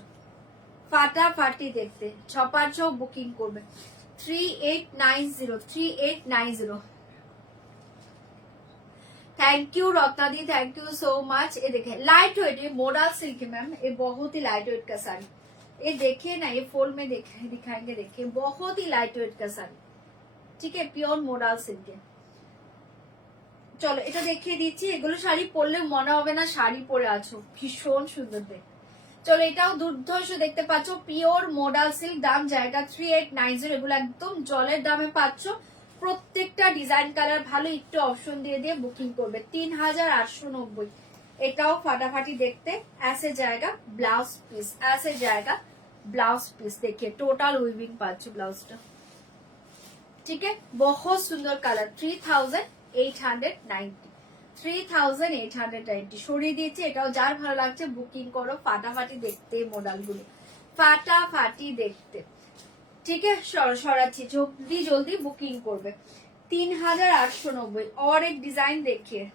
ফাটাফাটি দেখতে। ছপার ছপ বুকিং করবে। 3890, 3890। Thank you Ratna the, thank you so much. ये देखे लाइट वेट, ये मोडल सिल्क है मैम, ये बहुत ही लाइट वेट का साड़ी। ये देखिए ना, ये फोल्ड में दिखाएंगे, देखिए बहुत ही लाइट वेट का साड़ी, ठीक है। प्योर मोडल सिल्क है। চলো এটা দেখিয়ে দিচ্ছি। এগুলো শাড়ি পরলে মনে হবে না শাড়ি পরে আছো, ভীষণ সুন্দর দেখতে। চলো এটাও দুর্ধর্ষ দেখতে পাচ্ছ, পিওর মোডাল সিল্ক। দাম জায়গা 3890। এগুলো একদম জলের দামে পাচ্ছ। প্রত্যেকটা ডিজাইন কালার ভালো, একটু অপশন দিয়ে দিয়ে বুকিং করবে। 3890, এটাও ফাটাফাটি দেখতে। ऐसे जाएगा ব্লাউজ পিস, ऐसे जाएगा ব্লাউজ পিস। देखिए टोटल उइविंग पाচ্ছ ব্লাউজটা, ठीक है। बहुत सुंदर कलर। 3890, 3890 সরিয়ে দিয়েছি। এটাও যার ভালো লাগছে বুকিং করো, ফাটাফাটি দেখতে মডেলগুলো। ফাটাফাটি দেখতে। ঠিক আছে, সরাচ্ছি, জলদি জলদি বুকিং করবে। 3890। और एक डिजाइन देखिए,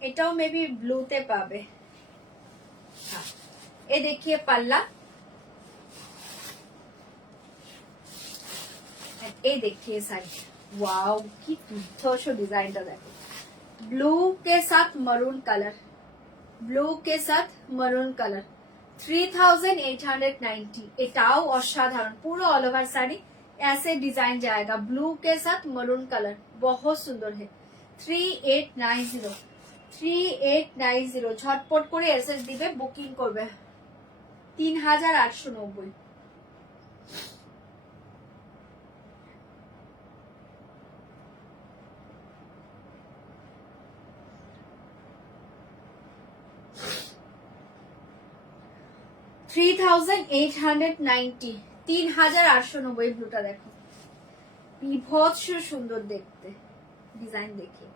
এটাও মেবি ব্লুতে পাবে। হ্যাঁ, এ দেখিয়ে পাল্লা, এই দেখিए साड़ी। वाओ কি দুর্ধর্ষ ডিজাইনটা দেখো, ব্লু के साथ मरून कलर, ব্লু के साथ मरून कलर। 3890। এটাও অসাধারণ, পুরো অল ওভার শাড়ি ऐसे डिजाइन जाएगा, ब्लू के साथ मरून कलर, बहुत सुंदर है। 3890, 3890। ঝটপট করে এসএস দিবে, বুকিং করবে। 3890। $3890, 3890। ব্লুটা দেখো, বিভৎস সুন্দর দেখতে, ডিজাইন দেখে।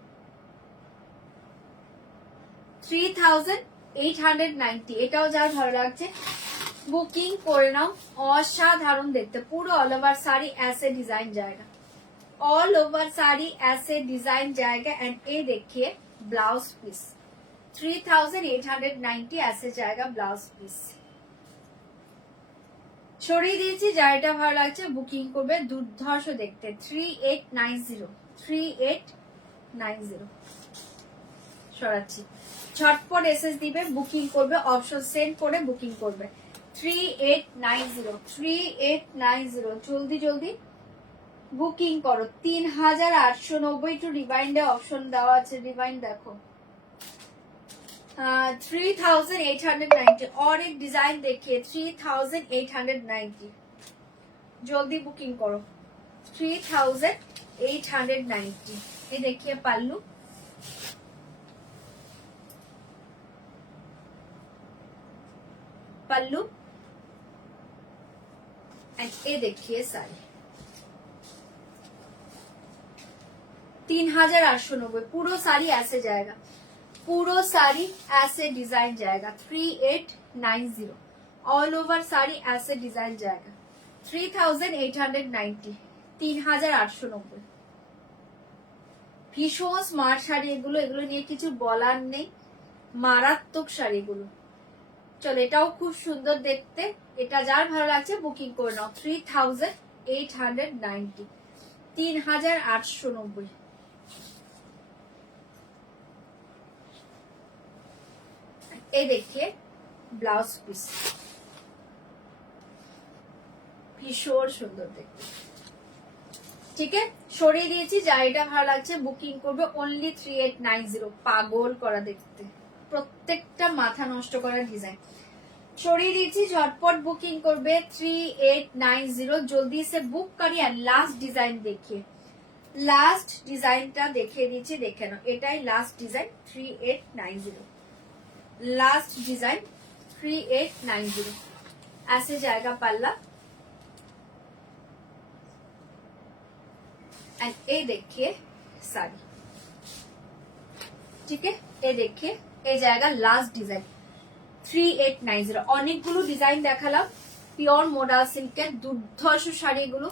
3890। এটাও যার ভালো লাগছে বুকিং করে নাও, অসাধারণ দেখতে, পুরো অল ওভার শাড়ি ऐसे डिजाइन जाएगा, ऑल ओवर साड़ी ऐसे डिजाइन जाएगा। एंड ये देखिए ब्लाउज पीस, 3890 ऐसे जाएगा ब्लाउज पीस। ছড়িয়ে দিয়েছি, যার এটা ভালো লাগছে বুকিং করবে, দুর্ধর্ষ দেখতে। 3890, 3890। সরাচ্ছি, ঝটপট এসএস দিবে, বুকিং করবে, অপশন সেন্ড করে বুকিং করবে। 3890, 3890। জলদি জলদি বুকিং করো। 3890 টু রিমাইন্ডে অপশন দেওয়া আছে, রিমাইন্ড দেখো। 3890। और एक डिजाइन देखिए, 3890। जल्दी बुकिंग करो। 3890। ये देखिए पल्लू, पल्लू एंड ये देखिए साड़ी। 3890। पूरा साड़ी ऐसे जाएगा, पूरा साड़ी ऐसे डिजाइन जाएगा। 3890। ऑल ओवर साड़ी ऐसे डिजाइन जाएगा। 3890, 3890। ভীষণ স্মার্ট শাড়ি এগুলো, এগুলো নিয়ে কিছু বলার নেই, মারাত্মক শাড়িগুলো। চলো, এটাও খুব সুন্দর দেখতে, এটা যার ভালো লাগছে বুকিং করে নাও। 3890, 3890। এই দেখে ব্লাউজ পিস, ভীষণ সুন্দর দেখতে। ঠিক আছে, সরিয়ে দিয়েছি, যার এটা ভালো লাগছে বুকিং করবে। অনলি 3890। পাগল করা দেখতে, প্রত্যেকটা মাথা নষ্ট করা ডিজাইন। সরিয়ে দিয়েছি, ঝটপট বুকিং করবে। 3890। জলদি সে বুক করিয়ে লাস্ট ডিজাইন দেখিয়ে, লাস্ট ডিজাইনটা দেখিয়ে দিয়েছি, দেখে নাও। এটাই লাস্ট ডিজাইন, 3890। Last design 3890। ऐसे जाएगा पल्ला एंड ये देखिए साड़ी। ठीक है, ये देखिए, ये जाएगा लास्ट डिजाइन 3890। অনেকগুলো ডিজাইন দেখালাম, পিওর মোডাল সিল্কের দুর্ধর্ষ শাড়িগুলো,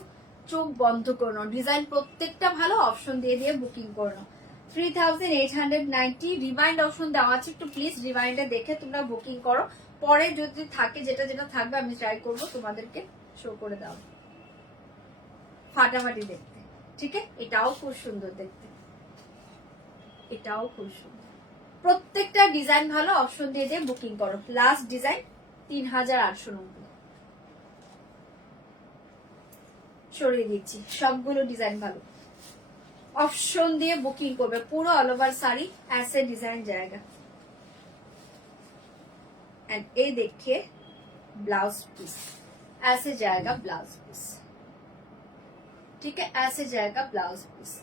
চোখ বন্ধ করে নাও, ডিজাইন প্রত্যেকটা ভালো, অপশন দিয়ে দিয়ে বুকিং করে নাও। 3890। রিমাইন্ড অপশন দেওয়া আছে, একটু প্লিজ রিমাইন্ডে দেখে তোমরা বুকিং করো। পরে যদি থাকে, যেটা যেটা থাকবে আমি ট্রাই করবো তোমাদেরকে শো করে দাও। ফাটাফাটি দেখতে। ঠিক আছে, এটাও খুব সুন্দর দেখতে, এটাও খুব সুন্দর, প্রত্যেকটা ডিজাইন ভালো, অপশন দিয়ে দিয়ে বুকিং করো। Last design 3890। সরিয়ে দিচ্ছি, সবগুলো ডিজাইন ভালো, ऑप्शन दिए बुकिंग करबे। पूरा ऑल ओवर साड़ी ऐसे डिजाइन जाएगा। एंड ये देखिए ब्लाउज पीस, ऐसे जाएगा ब्लाउज पीस। ठीक है, ऐसे जाएगा ब्लाउज पीस।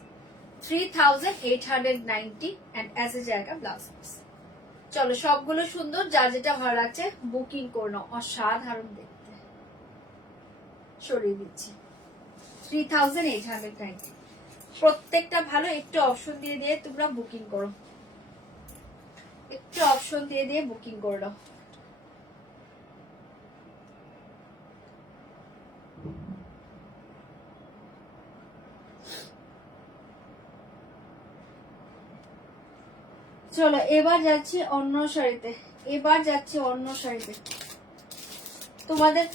3890 एंड ऐसे जाएगा ब्लाउज पीस। चलो, सबगुलो सुंदर, जा जेटा भालो लागছে बुकिंग করে নাও, অসাধারণ দেখতে। সরিয়ে দিচ্ছি, 3890। প্রত্যেকটা ভালো, একটু অপশন দিয়ে দিয়ে তোমরা বুকিং করো, একটু অপশন দিয়ে দিয়ে বুকিং করে নাও। চলো এবার যাচ্ছি অন্য শাড়িতে, তোমাদের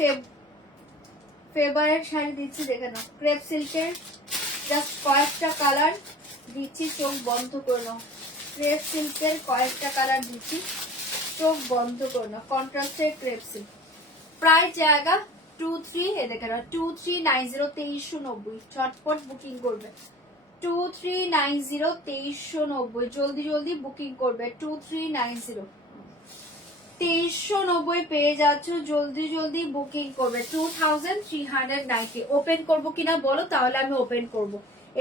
ফেভারিট শাড়ি দিচ্ছি, দেখে নাও। ক্রেপ সিল্কের জাস্ট কয়েকটা কালার দিচ্ছি, চোখ বন্ধ করে নাও। ক্রেপ সিল্কের কয়েকটা কালার দিচ্ছি, চোখ বন্ধ করে নাও। কন্ট্রাস্টের ক্রেপ সিল্ক, প্রাইস জায়গা 23, এ দেখে নাও 2390, 2390। ঝটপট বুকিং করবে 2390, 2390, জলদি জলদি বুকিং করবে 2390, 2390 পেয়ে যাচ্ছ, জলদি জলদি বুকিং করবে 2390। ওপেন করবো কিনা বলো, তাহলে আমি ওপেন করব।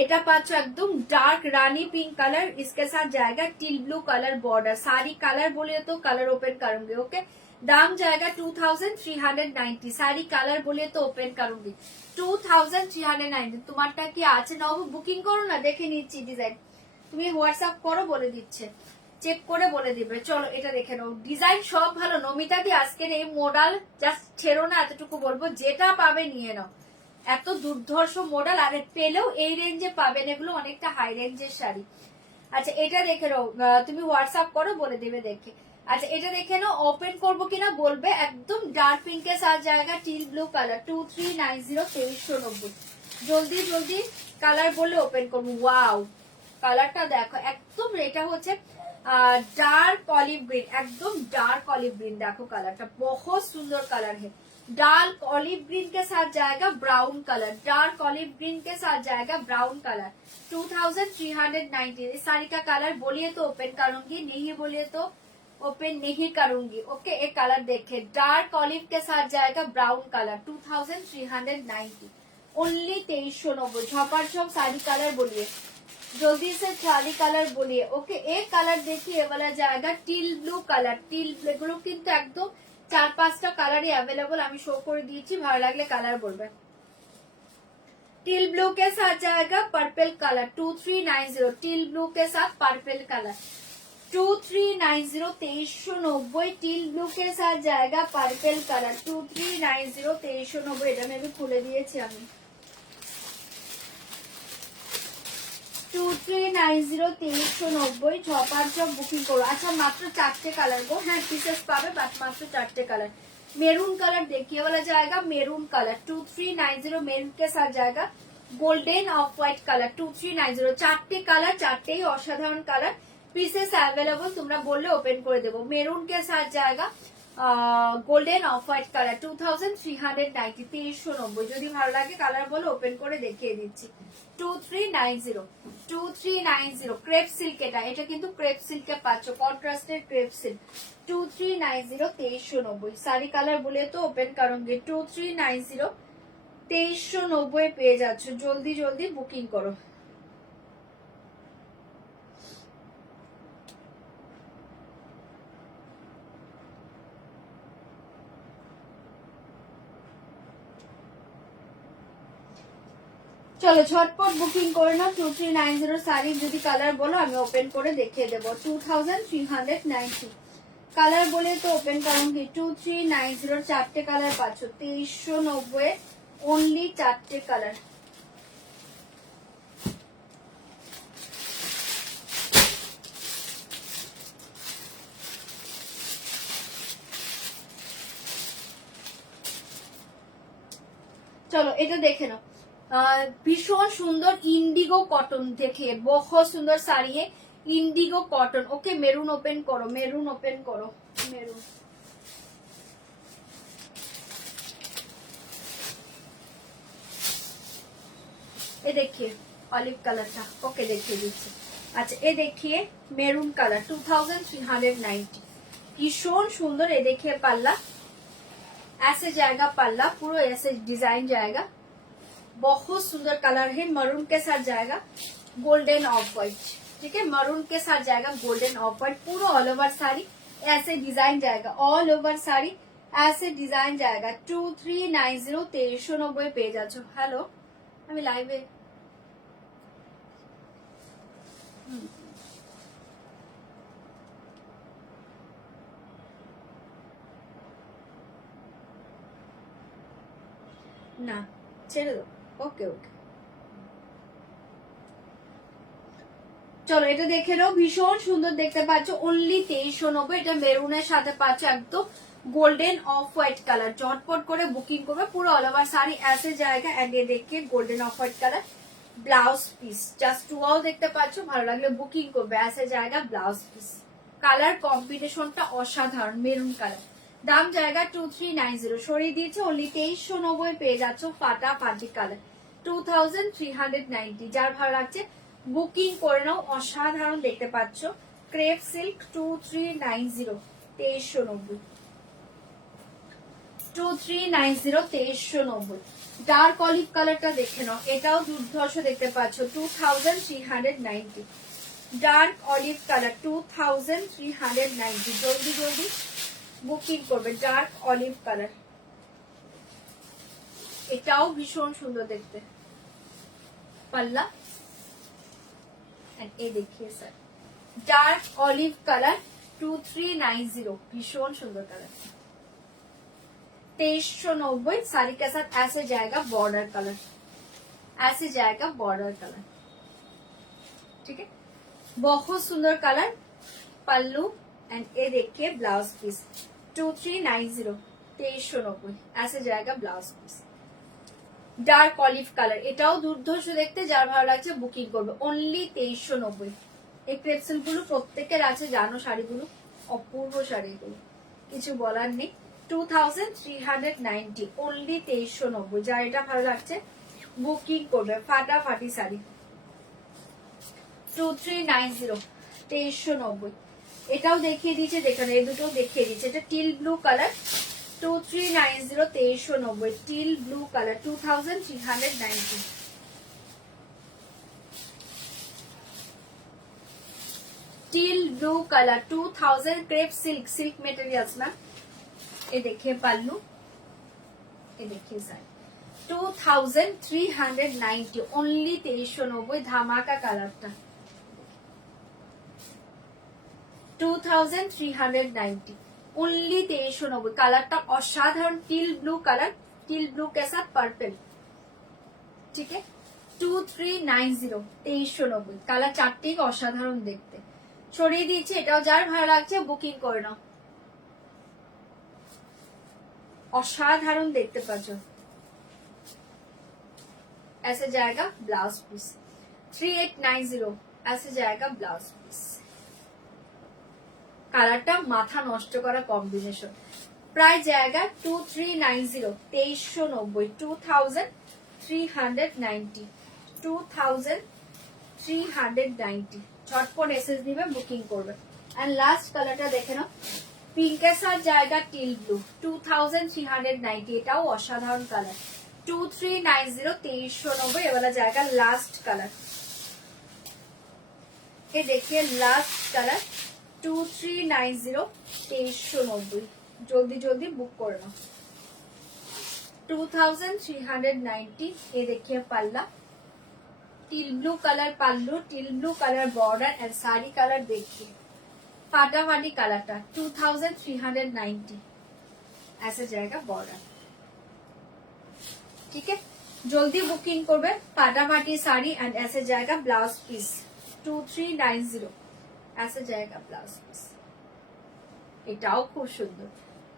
এটা পাচ্ছ একদম ডার্ক রানী পিঙ্ক কালার, इसके साथ जाएगा टील ब्लू कलर बॉर्डर। सारी कलर बोलिए तो कलर ओपन करूंगी, ओके। दाम जाएगा 2390, सारी कलर बोलिए तो ओपन करूंगी 2390। তোমারটা কি আছে নাও, বুকিং করো না, দেখে নিচ্ছি ডিজাইন। তুমি হোয়াটসঅ্যাপ করো, বলে দিচ্ছে, চেক করে বলে দিবে। চলো এটা দেখে নাও, ডিজাইন সব ভালো। নমিতা দি আজকের এই মডেল জাস্ট ছেড়ো না, এতটুকু বলবো, যেটা পাবে নিয়ে নাও। এত দুর্ধর্ষ মডেল, আর পেলেও এই রেঞ্জে পাবেন, এগুলো অনেকটা হাই রেঞ্জের শাড়ি। আচ্ছা এটা দেখে নাও, তুমি হোয়াটসঅ্যাপ করো, বলে দিবে দেখে। আচ্ছা এটা দেখে নাও, ওপেন করবো কিনা বলবে। একদম ডার্ক পিঙ্কের সাথে জায়গা টিল ব্লু কালার 2390, 2390। জলদি জলদি কালার বললে ওপেন করবো। ওয়াও, কালারটা দেখো, একদম এটা হচ্ছে डार्क ऑलिव ग्रीन, एकदम डार्क ऑलिव ग्रीन। देखो कलर बहुत सुंदर कलर है। डार्क ऑलिव ग्रीन के साथ जाएगा brown colour, dark olive green के साथ जाएगा ब्राउन कलर 2390। इस साड़ी का कलर बोलिए तो ओपन करूंगी, नहीं बोलिए तो ओपन नहीं करूंगी, ओके। एक कलर देखे, डार्क ऑलिव के साथ जाएगा ब्राउन कलर 2390, ओनली 2390। झपार झप साड़ी कलर बोलिए, जल्दी से चाली कलर बोलिए, ओके। एक कलर देखिए, ये वाला जाएगा teal blue colour. Teal blue কিন্তু একদম 4-5টা কালারই अवेलेबल, আমি শো করে দিয়েছি, ভালো লাগলে কালার বলবে। टील ब्लू के साथ जाएगा पर्पल कलर 2390, टील ब्लू के साथ पर्पल कलर 2390, 2390। टील ब्लू के साथ जाएगा पर्पल कलर 2390, 2390। এটা আমি খুলে দিয়েছি আমি 2390, 2390। ছপার সব বুকিং করো। আচ্ছা মাত্র 4টে কালার গো, হ্যাঁ পিসেস পাবে, বাট মাত্র 4টে কালার। मेरून कलर देखिए, वाला जाएगा मेरून कलर 2390, मेरून के साथ जाएगा गोल्डन ऑफ व्हाइट कलर 2390। 4টে কালার, 4টেই অসাধারণ কালার, পিসেস अवेलेबल, তোমরা বললে ওপেন করে দেবো। मेरून के साथ जाएगा গোল্ডেন অফ হোয়াইট কালার 2390, 2390। যদি ভালো লাগে কালার বলে ওপেন করে দেখিয়ে দিচ্ছি 2390, 2390। ক্রেপ সিল্ক, এটা কিন্তু ক্রেপ সিল্কে পাচ্ছ, কন্ট্রাস্টের ক্রেপ সিল্ক 2390, 2390। সারি কালার বলে তো ওপেন করুঙ্গি 2390, 2390 পেয়ে যাচ্ছ, জলদি জলদি বুকিং করো। চলো ঝটপট বুকিং করে নাও 2390 শাড়ি। যদি কালার বলো আমি ওপেন করে দেখিয়ে দেবো 2390। কালার বলে তো ওপেন করুঙ্গি 2390। 4টে কালার পাচ্ছ 2390, ओनली 4টে কালার। চলো এটা দেখে নাও, ভীষণ সুন্দর इंडिगो कॉटन, देखिए बहुत सुंदर साड़ी है Indigo cotton, okay. Maroon open करो, मेरून ओपन करो, मेरून। ये देखिए ऑलिव कलर था, ओके देखिए दीजिए। अच्छा ये देखिए मेरून कलर 2390, भीषण सुंदर। ये देखिए पल्ला, ऐसे जाएगा पल्ला, पूरा ऐसे डिजाइन जाएगा, बहुत सुंदर कलर है। मरून के साथ जाएगा गोल्डन ऑफ व्हाइट, ठीक है। मरून के साथ जाएगा गोल्डन ऑफ व्हाइट, पूरा ऑल ओवर साड़ी ऐसे डिजाइन जाएगा, ऑल ओवर साड़ी ऐसे डिजाइन जाएगा 2390, 2390 পেয়ে যাচ্ছ। হ্যালো, আমি লাইভে না, ছেড়ে দাও, ওকে ওকে। চলো এটা দেখে নাও, ভীষণ সুন্দর দেখতে পাচ্ছ, অনলি 2390। এটা মেরুনের সাথে পাচ্ছ একদম গোল্ডেন অফ হোয়াইট কালার। ঝটপট করে বুকিং করবে, পুরো অল ওভার শাড়ি ऐसे জায়গা। এন্ড এ দেখিয়ে golden off white colour blouse piece, just wow দেখতে পাচ্ছ, ভালো লাগলে বুকিং করবে। ऐसे জায়গা ব্লাউজ পিস, কালার কম্বিনেশনটা অসাধারণ, মেরুন কালার। দাম জায়গা 2390, সরিয়ে দিয়েছে অনলি 2390 পেয়ে যাচ্ছ ফাটাফাটি কালার 2390। যার ভালো লাগছে বুকিং করে নাও, অসাধারণ দেখতে পাচ্ছ। Crepe silk 2390, 2390, 2390, 2390। ডার্ক অলিভ কালারটা দেখে নাও, এটাও দুর্ধর্ষ দেখতে পাচ্ছ 2390। ডার্ক অলিভ কালার 2390, জলদি জলদি বুকিং করবে। ডার্ক অলিভ কালার, এটাও ভীষণ সুন্দর দেখতে। পাল্লা এ দেখিয়ে স্যার, ডার্ক অলিভ কালার 2390, ভীষণ সুন্দর কালার 2390। साड़ी के साथ ऐसे जाएगा बॉर्डर कलर, ऐसे जाएगा बॉर्डर कलर, ठीक है, बहुत सुंदर कलर। पल्लू एंड ये देखिए ब्लाउज पीस 2390, 2390, ऐसे जाएगा blouse piece. Dark olive colour, এটাও দুর্ধর্ষ দেখতে। যার ভালো লাগছে বুকিং করবে অনলি 2390। এই ক্রেপসেল গুলো প্রত্যেকের আছে, জানো শাড়িগুলো অপূর্ব শাড়িগুলো, কিছু বলার নেই। 2390, অনলি 2390। যার এটা ভালো লাগছে বুকিং করবে, ফাটাফাটি শাড়ি 2390, 2390। এটাও দেখিয়ে দিচ্ছে, দেখেন এই দুটো দেখিয়ে দিচ্ছে। এটা till blue colour 2390, 2390, till blue colour 2390। Till blue colour 2000, crepe silk, silk materials ma'am. ये देखिए पल्लू, ये देखिए साड़ी 2390, ओनली 2390। धामाका कलरটা 2390, ओनली 2390। কালারটা অসাধারণ, till blue colour, teal blue के साथ पर्पल, ठीक है। 2390, 2390। কালার চারটি অসাধারণ দেখতে, ছড়িয়ে দিচ্ছি। এটাও যার ভালো লাগছে বুকিং করে নাও, অসাধারণ দেখতে পাচ্ছ। ऐसे जाएगा ब्लाउज पीस 3890, ऐसे जाएगा ब्लाउज पीस। কালারটা মাথা নষ্ট করা কম্বিনেশন। প্রাইস জায়গা 2390, 2390, 2390, 2390। ঝটপট এসএস দিবে, বুকিং করবে। এন্ড লাস্ট কালারটা দেখে নাও, পিঙ্কের সাথে জায়গা টিল ব্লু 2390। এটাও অসাধারণ কালার 2390, 2390। এবারে জায়গা লাস্ট কালার, এ देखिए লাস্ট কালার 2390, 2390। জলদি জলদি বুক করে নাও 2390। ये देखिए पल्ला, teal blue colour pallu, teal blue colour border and sari colour देखिए फाटाफाटी কালারটা 2390। ऐसे जाएगा बॉर्डर, ठीक है। जल्दी बुकिंग করবে, फाटाफाटी শাড়ি एंड ऐसे जाएगा ब्लाउज पीस 2390, ऐसे जाएगा ब्लाउज पीस। এটাও খুব সুন্দর,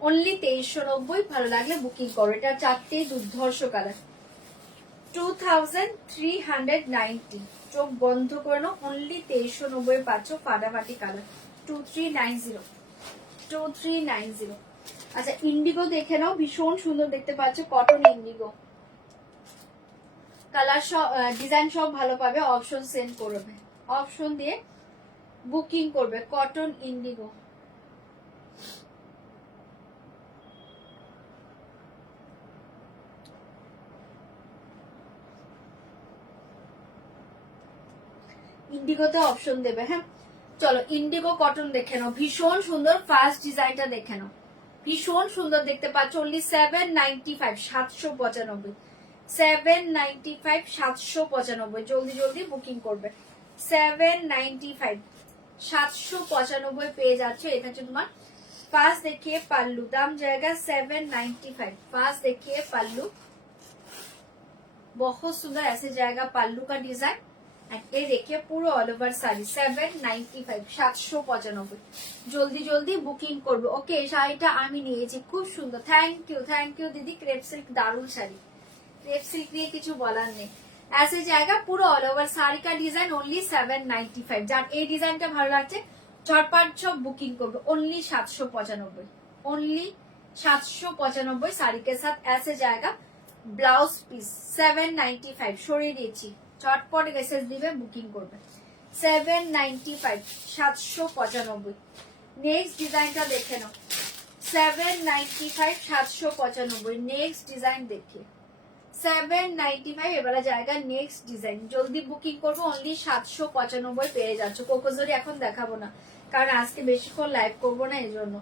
অনলি 2390। ভালো লাগলে বুকিং করো। এটা চারটে দুর্ধর্ষ কালার 2390। চোখ বন্ধ করে নাও, অনলি 2390 পাচ্ছ ফাটাফাটি কালার 2390, 2390। আচ্ছা ইন্ডিগো দেখে নাও, ভীষণ সুন্দর দেখতে পাচ্ছ, কটন ইন্ডিগো কালার সব, ডিজাইন সব ভালো পাবে। অপশন সেন্ড করবে, অপশন দিয়ে বুকিং করবে। কটন ইন্ডিগো, ইন্ডিগোতে অপশন দেবে, হ্যাঁ। চলো ইন্ডিগো কটন দেখে নাও, ভীষণ সুন্দর। ফার্স্ট ডিজাইনটা দেখে নাও, ভীষণ সুন্দর দেখতে পাচ্ছ। অনলি 795, 795, 795, 795। জলদি জলদি বুকিং করবে। 795, 795 পেয়ে যাচ্ছে। এটা হচ্ছে তোমার ফার্স্ট। देखिए पल्लू, दाम जाएगा 795। फार्स्ट देखिए पल्लू, बहुत सुंदर ऐसे जाएगा पल्लू का डिजाइन এই দেখে পুরো অল ওভার শাড়ি 795 795। জলদি জলদি বুকিং করবে। ওকে শাড়িটা আমি নিয়েছি, খুব সুন্দর। থ্যাংক ইউ দিদি। ক্রেপ সিল্ক দারুণ শাড়ি, ক্রেপ সিল্ক নিয়ে কিছু বলার নেই। ऐसे जाएगा पूरा ऑल ओवर साड़ी का डिजाइन ओनली 795। যার এই ডিজাইনটা ভালো লাগছে ঝটপট সব বুকিং করবে। ओनली 795, ओनली 795 साड़ी के साथ ऐसे जाएगा। ব্লাউজ পিস 795 সরিয়ে দিয়েছি। চটপট মেসেজ দিবে, বুকিং করবে। 795 795। নেক্সট ডিজাইনটা দেখে নাও। 795 795। নেক্সট ডিজাইন দেখি 795। এবারে জায়গা নেক্সট ডিজাইন। জলদি বুকিং করবো। অনলি 795 পেয়ে যাচ্ছ। কোকোজরি এখন দেখাবো না, কারণ আজকে বেশিক্ষণ লাইভ করবো না, এই জন্য।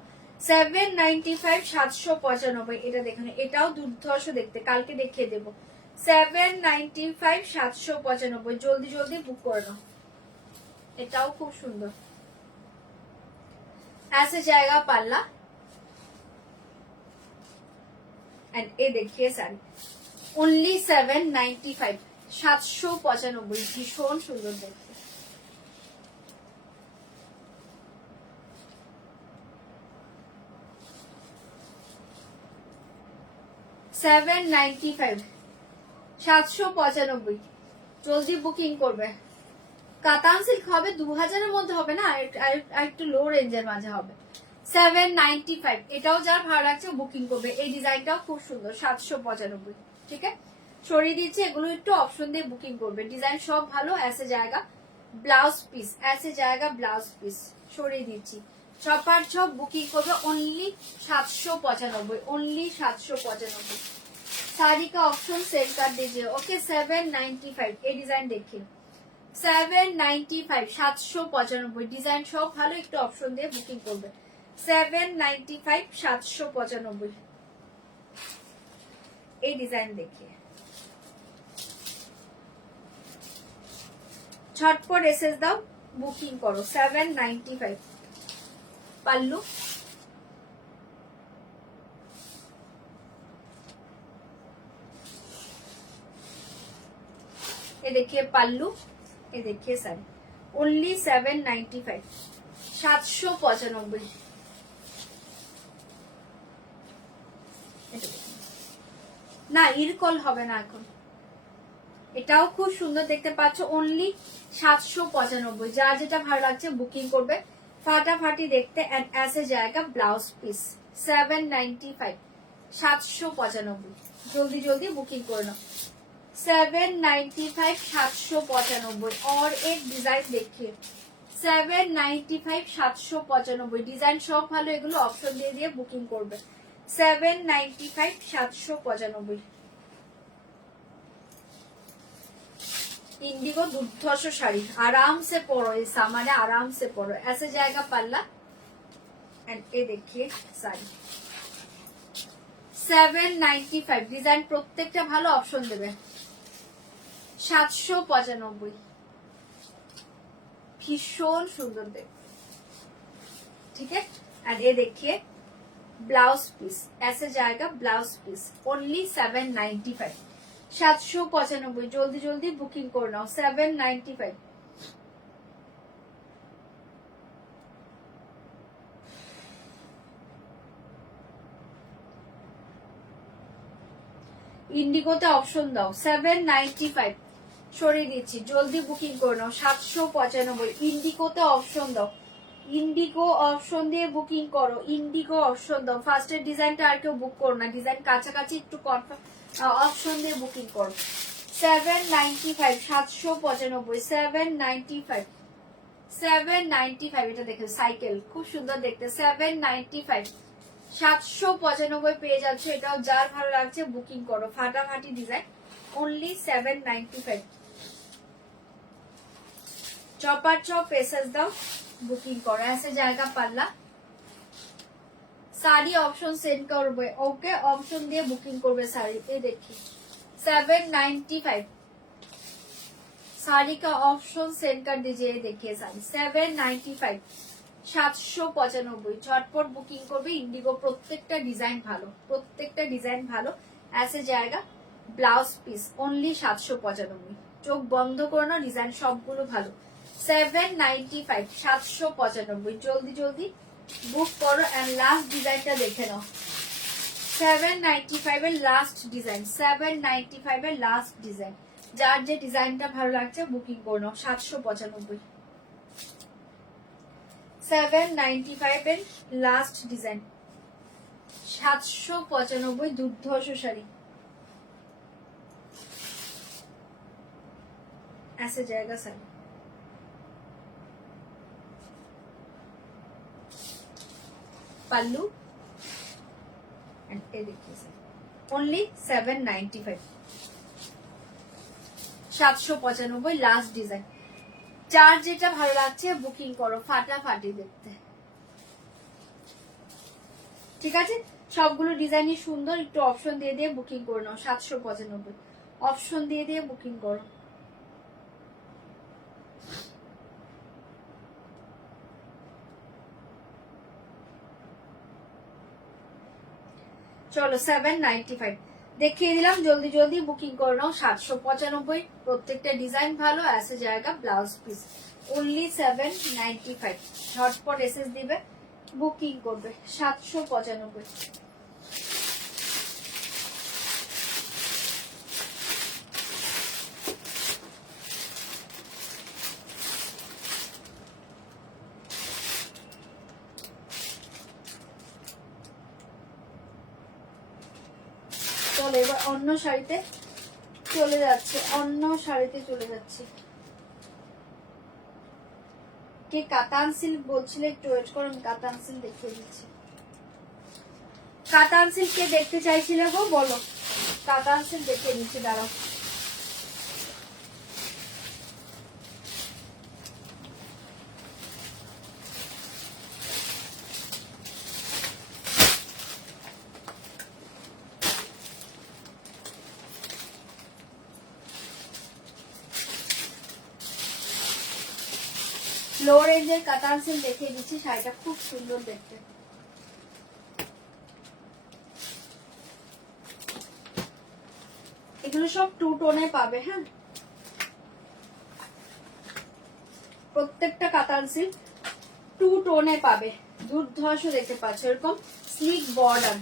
795 795। এটা দেখুন, এটাও দুর্ধর্ষ দেখতে, কালকে দেখিয়ে দেবো। 795 795। জলদি জলদি বুক করে নাও। এটাও খুব সুন্দর। ऐसे जाएगा पाल्ला। एंड ये देखिए साड़ी ओनली 795 795। ভীষণ সুন্দর দেখতে। $795 795। জলদি বুকিং করবে। কাতান সিল্ক হবে 2000-এর মধ্যে, হবে না, আর একটু লো রেঞ্জের মাঝে হবে। 795। এটাও যার ভালো লাগছে বুকিং করবে। এই ডিজাইনটাও খুব সুন্দর। 795। ঠিক আছে, সরিয়ে দিচ্ছি। এগুলো একটু অপশন দিয়ে বুকিং করবে। ডিজাইন সব ভালো। ऐसे जाएगा ব্লাউজ পিস, ऐसे जाएगा ব্লাউজ পিস। সরিয়ে দিচ্ছি। সবার সব বুকিং করবে। Only 795, only 795। साड़ी का ऑप्शन सेंड कर दीजिए। ओके 795। এই ডিজাইন দেখি 795 795। ডিজাইন সব ভালো, একটু অপশন দিয়ে বুকিং করবে। 795 795। এই ডিজাইন দেখিয়ে ঝটপট এসএস দাও, বুকিং করো। 795। পাল্লু ये देखिए पल्लू, ये देखिए साड़ी ओनली 795 795। না ইরকল হবে না এখন। এটাও খুব সুন্দর দেখতে পাচ্ছ। ओनली 795। যার যেটা ভালো লাগছে বুকিং করবে। ফাটাফাটি দেখতে। एंड ऐसे जाएगा ब्लाउज पीस 795 795। জলদি জলদি বুকিং করে নাও। 795 795। और एक डिजाइन देखिए 795 795। ডিজাইন সব ভালো, এগুলো অপশন দিয়ে দিয়ে বুকিং করবে। 795 795। इंडिगो दुर्धर्ष শাড়ি, आराम से परो, इस सामाने आराम से परो। ऐसे जाएगा पल्ला। एंड ये देखिए साड़ी 795। ডিজাইন প্রত্যেকটা ভালো, অপশন দেবে। 795। ভীষণ সুন্দর দেখতে। ठीक है, एंड ये देखिए ब्लाउज पीस। ऐसे जाएगा ब्लाउज पीस। ओनली 795 795। জলদি জলদি বুকিং করে নাও। 795। ইন্ডিগোতে অপশন দাও। 795 সরিয়ে দিচ্ছি। জলদি বুকিং করে নাও। 795। ইন্ডিগোতে অপশন দাও। ইন্ডিগো অপশন দিয়ে বুকিং করো। ইন্ডিগো অপশন দাও। ফার্স্টের ডিজাইনটা আর কেউ বুক করো না, ডিজাইন কাছাকাছি একটু কনফার্ম অপশন দিয়ে বুকিং করো। 795 795 795 795। এটা দেখো সাইকেল, খুব সুন্দর দেখতে। 795 795 পেয়ে যাচ্ছে। এটাও যার ভালো লাগছে বুকিং করো। ফাটাফাটি design. Only 795। Chopper chop SS দাও, বুকিং করো। ऐसे जाएगा পাল্লা। শাড়ি অপশন সেন্ড করবে। ওকে অপশন দিয়ে বুকিং করবে শাড়ি। এই দেখি 795। साड़ी का ऑप्शन सेंड कर दीजिए। देखिए साड़ी 795 795। झटपट बुकिंग করবে। ইন্ডিগো প্রত্যেকটা ডিজাইন ভালো, প্রত্যেকটা ডিজাইন ভালো। ऐसे जाएगा ब्लाउज पीस। ओनली 795। চোখ বন্ধ করে নাও, ডিজাইন সবগুলো ভালো। 795, 795। জলদি জলদি বুক করো এন্ড লাস্ট ডিজাইনটা দেখে নাও। 795 এর লাস্ট ডিজাইন, 795 এর লাস্ট ডিজাইন। যার যে ডিজাইনটা ভালো লাগছে বুকিং করে নাও। 795, 795 এর লাস্ট ডিজাইন, 795। দুর্ধর্ষ শাড়ি, ऐसे जाएगा साड़ी। पल्लू एंड ये देखिए सर, ओनली 795, 795 लास्ट डिजाइन। যার যেটা ভালো লাগছে বুকিং করো, ফাটাফাটি দেখতে। ঠিক আছে, সবগুলো ডিজাইনই সুন্দর, একটু অপশন দিয়ে দিয়ে বুকিং করে নাও। 795 অপশন দিয়ে দিয়ে বুকিং করো। চলো 795 দেখিয়ে দিলাম, জলদি জলদি বুকিং করে নাও। 795, প্রত্যেকটা ডিজাইন ভালো, ऐसे जाएगा ব্লাউজ পিস। ओनली 795, ঝটপট এসএস দিবে, বুকিং করবে। 795। চলো এবার অন্য শাড়িতে চলে যাচ্ছে, অন্য শাড়িতে চলে যাচ্ছে। কে কাতান সিল্ক বলছিলে, একটু ওয়েট করো, আমি কাতান সিল্ক দেখিয়ে দিচ্ছি। কাতান সিল্ক কে দেখতে চাইছিলে গো, বলো। কাতান সিল্ক দেখিয়ে দিচ্ছি, দাঁড়াও। লো রেঞ্জের কাতান সিল্ক দেখিয়ে দিচ্ছি, শাড়িটা খুব সুন্দর দেখতে। এগুলো সব টু টোনে পাবে। হ্যাঁ, প্রত্যেকটা কাতান সিল্ক টু টোনে পাবে। দুর্ধর্ষ দেখতে পাচ্ছ, এরকম স্লিক বর্ডার,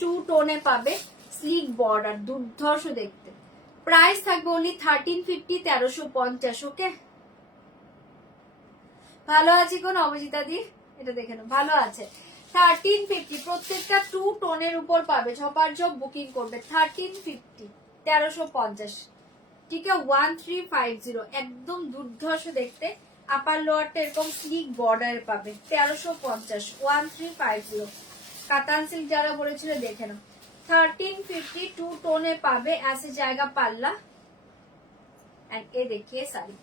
টু টোনে পাবে, স্লিক বর্ডার, দুর্ধর্ষ দেখতে। প্রাইস থাকবে ওনলি 1350, 1350। ওকে, ভালো আছে কোন অভিজিতা দি, এটা দেখে নাও, ভালো আছে। 1350, প্রত্যেকটা টু টোনের উপর পাবে, ঝপার ঝপ বুকিং করবে। 1350, 1350। ঠিক আছে, 1350, একদম দুর্ধর্ষ দেখতে। আপার লোয়ারটা এরকম স্লিক বর্ডার পাবে। 1350, 1350। কাতান সিল্ক যারা বলেছিল দেখে নাও। 1350 টু টোনে পাবে, ऐसे जाएगा পাল্লা। এন্ড এ দেখিয়ে শাড়ি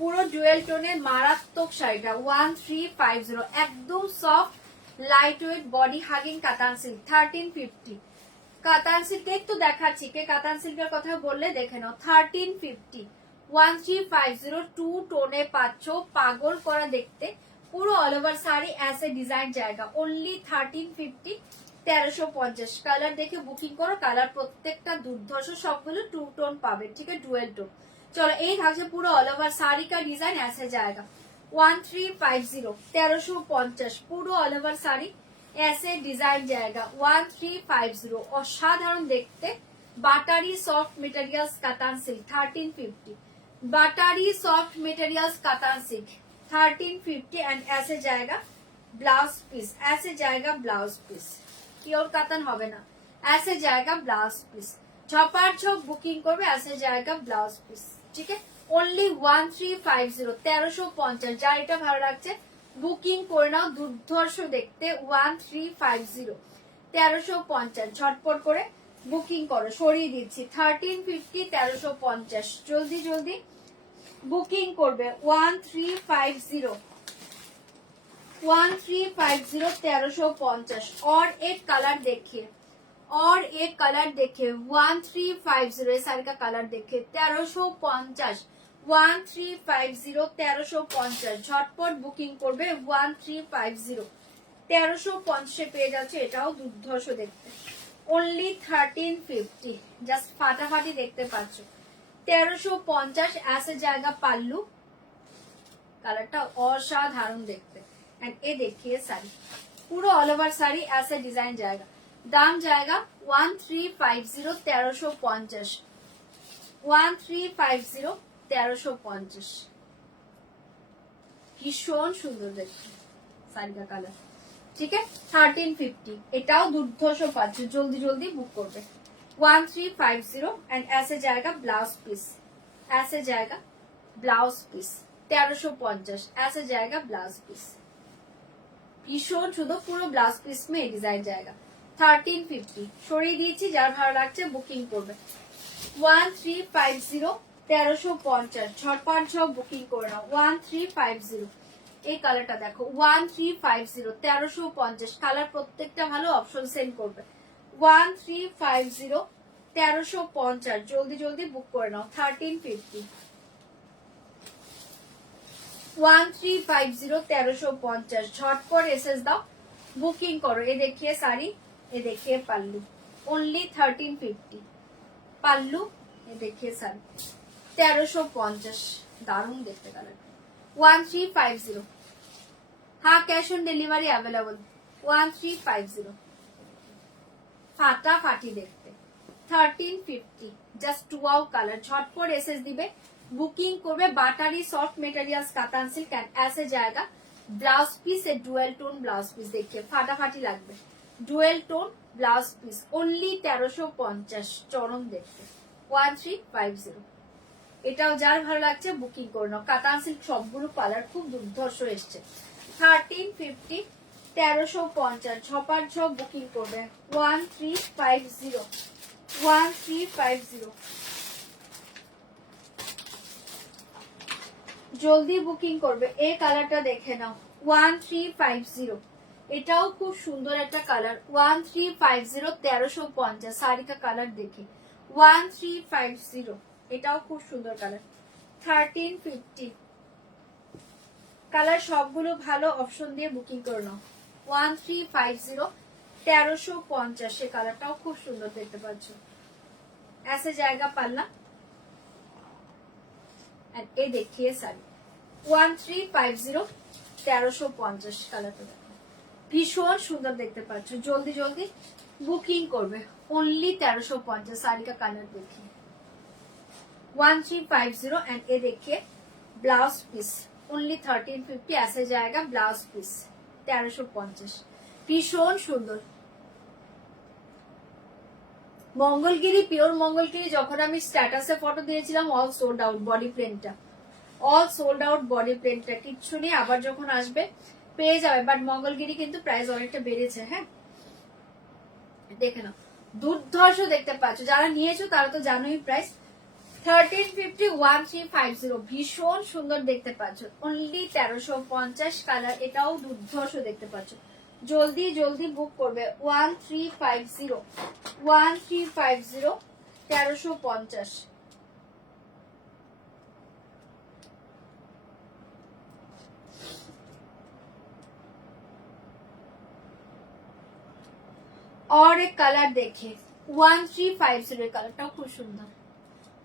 পুরো ডুয়েল টোনের মারাত্মক শাড়িটা। 1350, একদম soft light weight body hugging কাতান সিল্ক। 1350 কাতান সিল্ক একটু দেখাচ্ছি, কে কাতান সিল্কের কথা বললে দেখে নাও। 1350, 1350 টু টোনে পাচ্ছ, পাগল করা দেখতে। পুরো অল ওভার শাড়ি ऐसे ডিজাইন জায়গা। ओनली 1350, 1350। কালার দেখে বুকিং করো, কালার প্রত্যেকটা দুর্ধর্ষ, সবগুলো টু টোন পাবে। ঠিক আছে, ডুয়েল টোন। চলো এই থাকছে পুরো অল ওভার শাড়ি কা ডিজাইন ऐसे जाएगा। 1350, 1350 পুরো অল ওভার শাড়ি ऐसे ডিজাইন जाएगा। 1350, অসাধারণ দেখতে। Buttery soft materials katan silk. 1350, buttery soft materials katan silk. 1350 and ऐसे जाएगा ब्लाउज पीस, ऐसे जाएगा ब्लाउज पीस। পিওর কাতান হবে না, ऐसे जाएगा ब्लाउज पीस। ঝপার ঝপ বুকিং করবে, ऐसे जाएगा ब्लाउज पीस। ঠিক আছে, ओनली 1350, 1350। যার এটা ভালো লাগছে বুকিং করে নাও, দুর্ধর্ষ দেখতে। 1350, 1350। ঝটপট করে বুকিং করো, সরিয়ে দিচ্ছি। 1350, 1350। জলদি জলদি বুকিং করবে। 1350, 1350, 1350। और एक कलर देखिए, और एक कलर देखिए। 1350 इस साड़ी का कलर देखिए। 1350, 1350, 1350। ঝটপট বুকিং করবে। 1350, 1350 পেয়ে যাচ্ছে, এটাও দুর্ধর্ষ দেখতে। ओनली 1350, জাস্ট ফাটাফাটি দেখতে পাচ্ছ। 1350 ऐसे जाएगा पाल्लू, কালারটা অসাধারণ দেখতে। एंड ये देखिए साड़ी पूरा ऑल ओवर साड़ी ऐसे डिजाइन जाएगा। दाम जाएगा 1350, 1350, 1350, 1350। ভীষণ সুন্দর দেখতে শাড়িটা কালার, ঠিক है। 1350 এটাও দুর্ধর্ষ পাচ্ছে, জলদি জলদি বুক করবে। 1350 एंड ऐसे जाएगा ब्लाउज पीस, ऐसे जाएगा ब्लाउज पीस 1350, ऐसे जाएगा ब्लाउज पीस। ভীষণ সুন্দর পুরো ব্লাউজ পিস মে ডিজাইন जाएगा। 1350 সরিয়ে দিয়েছি, যার ভালো লাগছে বুকিং করবে। 1350, 1350 ঝটপট ঝপ বুকিং করে নাও। 1350 এই কালারটা দেখো, 1350, 1350 কালার প্রত্যেকটা ভালো, অপশন সেন্ড করবে। 1350, 1350 জলদি জলদি বুক করে নাও। 1350, 1350, 1350 झटपट एसएस दाओ, बुकिंग करो। ये देखिए साड़ी, ये देखिए पल्लू, ओनली 1350 पल्लू। ये देखिए साड़ी 1350, दारुण देखते कलर। 1350, हाँ कैश ऑन डिलीवरी अवेलेबल। 1350 फाटाफाटी देखते। 1350 जस्ट वाओ कलर, झटपट एसएस दिबे, बुकिंग করবে। Buttery soft materials katan silk and ऐसे जाएगा blouse piece a dual tone blouse piece. देखिए फाटाफाटी লাগবে, dual tone blouse piece only 1350, চরম দেখতে। 1350 এটাও যার ভালো লাগছে বুকিং করে নাও। কাতান সিল্ক সবগুলো কালার খুব দুর্ধর্ষ এসছে। 1350, 1350 ঝপার ঝপ বুকিং করবে। 1350, 1350 জলদি বুকিং করবে। এই কালারটা দেখে নাও 1350, এটাও খুব সুন্দর একটা কালার। 1350, 1350 শাড়ি কা কালার দেখে। 1350 এটাও খুব সুন্দর কালার। 1350 কালার সবগুলো ভালো, অপশন দিয়ে বুকিং করে নাও। 1350, 1350 এই কালারটাও খুব সুন্দর দেখতে পাচ্ছ। ऐसे जाएगा पल्ला एंड ये देखिए साड़ी 1350, 1350 কালারটা দেখো, ভীষণ সুন্দর দেখতে পাচ্ছ। জলদি জলদি বুকিং করবে, ओनली 1350 साड़ी का कलर देखिए। 1350 एंड ये देखिए ब्लाउज पीस ओनली 1350, ऐसे जाएगा ब्लाउज पीस 1350, ভীষণ সুন্দর। মঙ্গলগিরি পিওর মঙ্গলগিরি যখন আমি স্ট্যাটাসে ফটো দিয়েছিলাম অল সোল্ড আউট, বডি প্লেনটা অল সোল্ড আউট, বডি প্লেনটা কিচ্ছু নেই। আবার যখন আসবে পেয়ে যাবে, বাট মঙ্গলগিরি কিন্তু প্রাইস অনেকটা বেড়েছে। হ্যাঁ দেখে নাও, দুর্ধর্ষ দেখতে পাচ্ছ, যারা নিয়েছো তারা তো জানোই প্রাইস। 1350, 1350 ভীষণ সুন্দর দেখতে পাচ্ছ, অনলি 1350 কালার, এটাও দুর্ধর্ষ দেখতে পাচ্ছ। জলদি জলদি বুক করবে। 1350, 1350 1350 और एक कलर देखिए 1350 কালারটাও খুব সুন্দর।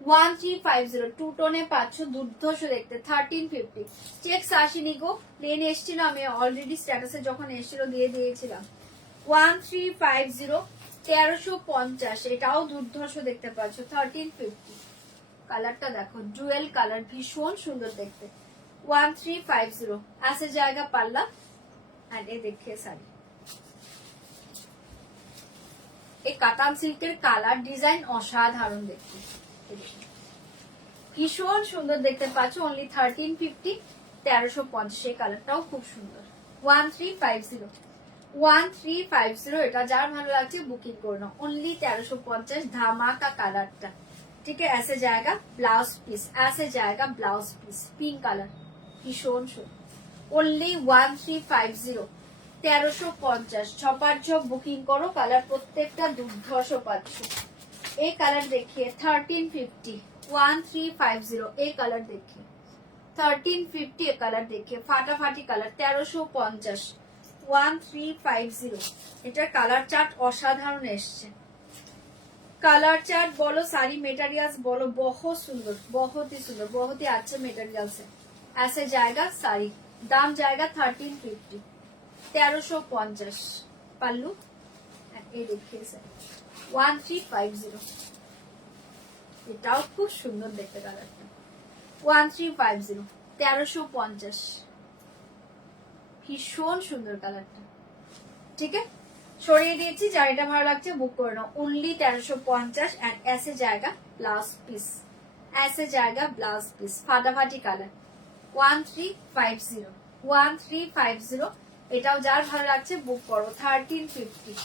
1350 টু টোনে পাচ্ছ, দুর্ধর্ষ দেখতে। 1350 চেক আসেনি গো, প্লেন এসেছিল, আমি অলরেডি স্ট্যাটাসে যখন এসেছিল দিয়ে দিয়েছিলাম। 1350, 1350 এটাও দুর্ধর্ষ দেখতে পাচ্ছ। 1350 কালারটা দেখো, জুয়েল কালার, ভীষণ সুন্দর দেখতে। 1350 ऐसे जाएगा पल्ला एंड ये देखिए साड़ी। এই কাতান সিল্কের কালার ডিজাইন অসাধারণ দেখতে, ভীষণ সুন্দর দেখতে পাচ্ছ। অনলি 1350, 1350 এই কালারটাও খুব সুন্দর। 1350, 1350 এটা যার ভালো লাগছে বুকিং করে নাও। অনলি 1350 ধামাকা কালারটা, ঠিক है। ऐसे जाएगा ब्लाउज पीस, ऐसे जाएगा ब्लाउज पीस पिंक কালার, ভীষণ সুন্দর। অনলি 1350, 1350 ছপার ঝপ বুকিং করো। কালার প্রত্যেকটা দুর্ধর্ষ পাচ্ছ। এই কালার দেখিয়ে 1350, 1350 এই কালার দেখিয়ে 1350 এই কালার দেখিয়ে ফাটাফাটি কালার 1350, 1350 এটার কালার চার্ট অসাধারণ এসছে। कलर चार्ट बोलो, सारी मटेरियल्स बोलो, बहुत सुंदर, बहुत ही सुंदर, बहुत ही अच्छे मटेरियल्स है। ऐसे जाएगा साड़ी, दाम जाएगा 1350, 1350 पल्लू। ये देखिए सर 1350, এটাও খুব সুন্দর দেখতে কালারটা। 1350, 1350, ভীষণ সুন্দর কালারটা। ठीक है, সরিয়ে দিয়েছি। যার এটা ভালো লাগছে বুক করে নাও। ओनली 1350 एंड ऐसे जाएगा ब्लाउज पीस, ऐसे जाएगा ब्लाउज पीस, फाटाफाटी কালার। 1350, 1350। এটাও যার ভালো লাগছে বুক করো। 1350,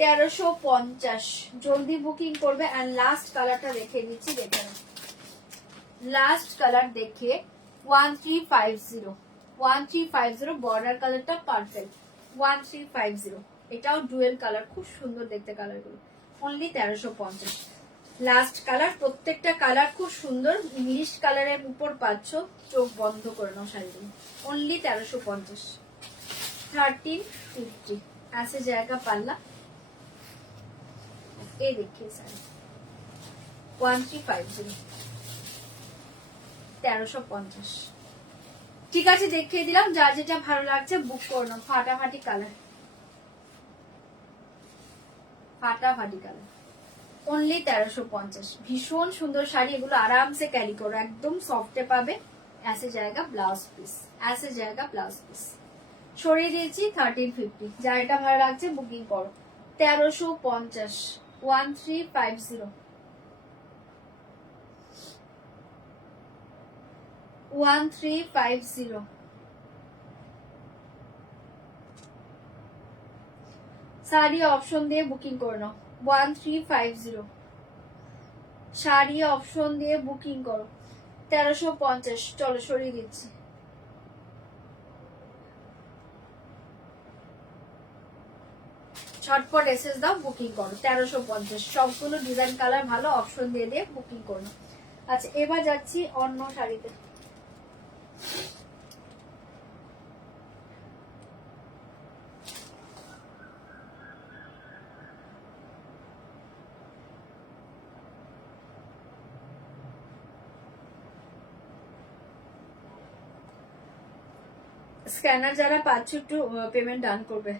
1350, জলদি বুকিং করবে। এন্ড লাস্ট কালারটা দেখিয়ে দিচ্ছি, দেখে নাও। লাস্ট কালার দেখে 1350, 1350 বর্ডার কালারটা পারফেক্ট। 1350, এটাও ডুয়েল কালার, খুব সুন্দর দেখতে কালারগুলো। Only 1350 last colour. প্রত্যেকটা কালার খুব সুন্দর, ইংলিশ কালারের উপর পাচ্ছ। চোখ বন্ধ করে নাও শাড়িগুলো। অনলি 1350, 1350। ऐसे जाएगा पल्ला। ये देखिए साड़ी 1350, 1350। ঠিক আছে, দেখিয়ে দিলাম। যার যেটা ভালো লাগছে বুক করে নাও। ফাটাফাটি কালার, ফাটাফাটি কালার। অনলি 1350, ভীষণ সুন্দর শাড়ি এগুলো। আরাম সে ক্যারি করো, একদম সফটে পাবে। ऐसे जाएगा ब्लाउज पीस, ऐसे जाएगा ब्लाउज पीस। সরিয়ে দিয়েছি 1350। যার এটা ভালো লাগছে বুকিং করো। 1350, 1350, 1350। শাড়ি অপশন দিয়ে বুকিং করে নাও। 1350, শাড়ি অপশন দিয়ে বুকিং করো। 1350। চলো সরিয়ে দিচ্ছি। ঝটপট এসএস দাও, বুকিং করো। 1350, সবগুলো ডিজাইন কালার ভালো, অপশন দিয়ে দিয়ে বুকিং করো। আচ্ছা, এবার যাচ্ছি অন্য শাড়িতে। স্ক্যানার যারা পাচ্ছ একটু পেমেন্ট ডান করবে।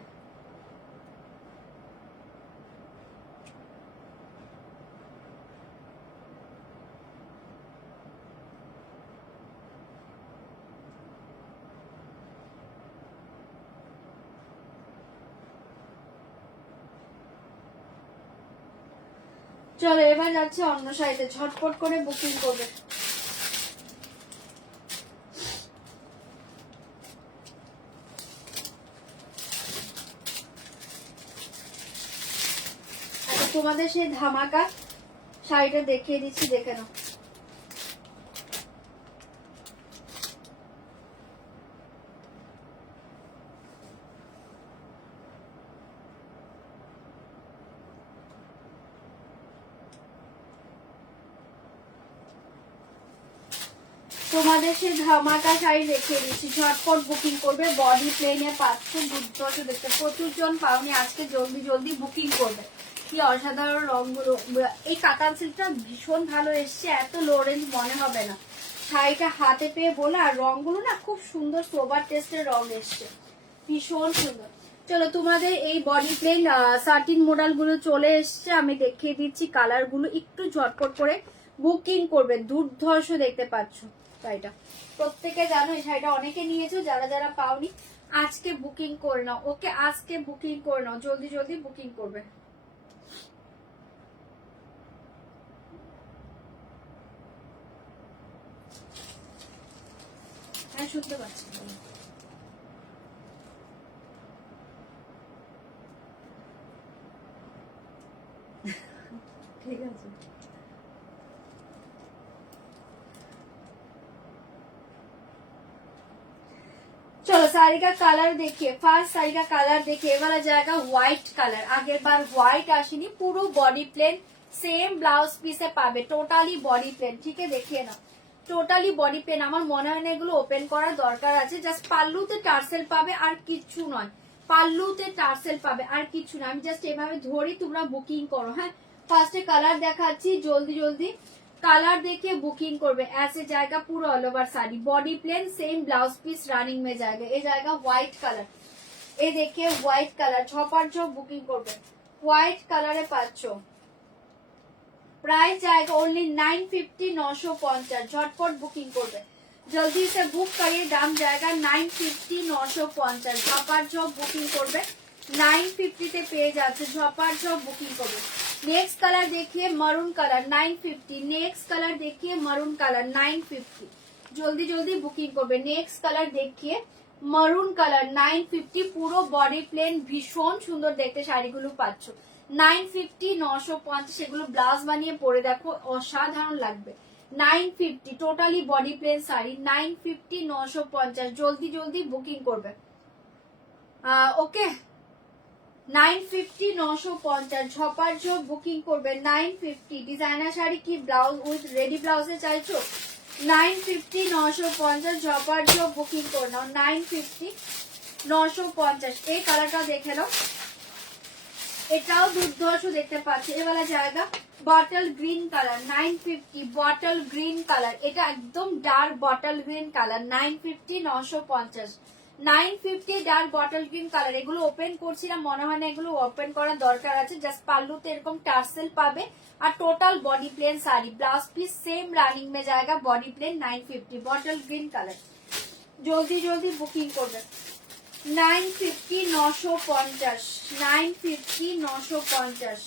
চলো এবার যাচ্ছে অন্য শাড়িতে, ঝটপট করে বুকিং করবে। তোমাদের সেই ধামাকা শাড়িটা দেখিয়ে দিচ্ছি, দেখে নাও। তোমাদের সেই ধামাকা শাড়ি দেখিয়ে দিচ্ছি, ঝটপট বুকিং করবে। বডি প্লেনে পাচ্ছ, দুর্ধর্ষ দেখতে। প্রচুর জন পাওনি, আজকে জলদি জলদি বুকিং করবে। কি অসাধারণ রংগুলো। এই কাতান সিল্কটা ভীষণ ভালো এসছে, এত লো রেঞ্জ মনে হবে না। শাড়িটা হাতে পেয়ে বলে, আর রংগুলো না খুব সুন্দর সোবার টেস্টের রং এসছে, ভীষণ সুন্দর। চলো তোমাদের এই বডি প্লেন সার্টিন মডেল গুলো চলে এসছে, আমি দেখিয়ে দিচ্ছি কালার গুলো। একটু ঝটপট করে বুকিং করবে, দুর্ধর্ষ দেখতে পাচ্ছ শাড়িটা। প্রত্যেকে জানো এই শাড়িটা অনেকে নিয়েছো, যারা যারা পাওনি আজকে বুকিং করে নাও। ওকে, আজকে বুকিং করে নাও, জলদি জলদি বুকিং করবে। হ্যাঁ, শুনতে পাচ্ছি। ঠিক আছে, चलो साड़ी का कलर देखिए। फर्स्ट साड़ी का कलर देखिए, ये वाला जाएगा व्हाइट कलर। आगे बार व्हाइट आसेनी, পুরো বডি প্লেন, সেম ব্লাউজ পিসে পাবে। টোটালি বডি প্লেন, ঠিক আছে, দেখিয়ে না। Totally body plain. আমার মনে হয় না এগুলো ওপেন করার দরকার আছে। জাস্ট পাল্লুতে টার্সেল পাবে, আর কিচ্ছু নয়। পাল্লুতে টার্সেল পাবে, আর কিচ্ছু না। আমি জাস্ট এভাবে ধরি, তোমরা বুকিং করো। হ্যাঁ, ফার্স্টে কালার দেখাচ্ছি, জলদি জলদি কালার देखिए बुकिंग করবে। ऐसे जाएगा पूरा all over sari, body plain, same blouse piece running में जाएगा। ये जाएगा व्हाइट कलर, ये देखिए व्हाइट कलर ঝপার ঝপ বুকিং করবে। হোয়াইট কালারে পাচ্ছ, প্রাইস जाएगा ओनली 950 950। झटपट बुकिंग করবে, जल्दी से बुक करिए, दाम जाएगा 950 950। ঝপার ঝপ বুকিং করবে, 950 তে পেয়ে যাচ্ছে, ঝপার ঝপ বুকিং করবে। नेक्स्ट कलर देखिए मरून कलर 950। नेक्स्ट कलर देखिए मरून कलर 950। जल्दी जल्दी बुकिंग করবে। नेक्स्ट कलर देखिए मरून कलर 950, পুরো বডি প্লেন, ভীষণ সুন্দর দেখতে শাড়িগুলো পাচ্ছ। 950 950, এগুলো ব্লাউজ বানিয়ে পরে দেখো অসাধারণ লাগবে। 950 টোটালি বডি প্লেন শাড়ি, 950 950। জলদি জলদি বুকিং করবে। ওকে 950 950 ঝপার ঝপ বুকিং করবে। 950 ডিজাইনার শাড়ি কি ব্লাউজ উইথ রেডি ব্লাউজে চাইছো? 950 950 ঝপার ঝপ বুকিং করে নাও। 950 950। এই কালারটা দেখে নাও, এটাও দুর্ধর্ষ দেখতে পাচ্ছি। এবারে জায়গা bottle green colour 950, bottle green colour, এটা একদম dark bottle green colour 950 950। 950 dark bottle green colour. এগুলো ওপেন করছি না, মনে হয় না এগুলো ওপেন করার দরকার আছে। জাস্ট পাল্লুতে এরকম টার্সেল পাবে আর total body plain sari, blouse piece same running में जाएगा, body plain 950 bottle green colour. জলদি জলদি বুকিং করবে। 950 950 950 950।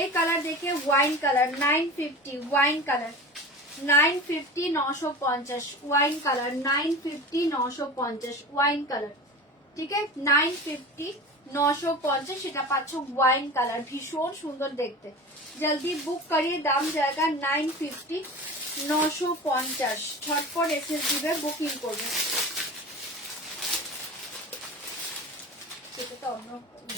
এই কালার দেখে wine colour 950, wine colour 950 950, wine colour 950 950, wine colour. ঠিক আছে 950 950, সেটা পাচ্ছ ওয়াইন কালার, ভীষণ সুন্দর দেখতে। জলদি বুক করিয়ে, দাম জায়গা 950 950। ঝটপট এসএস দিবে, বুকিং করবে। সেটা তো অন্য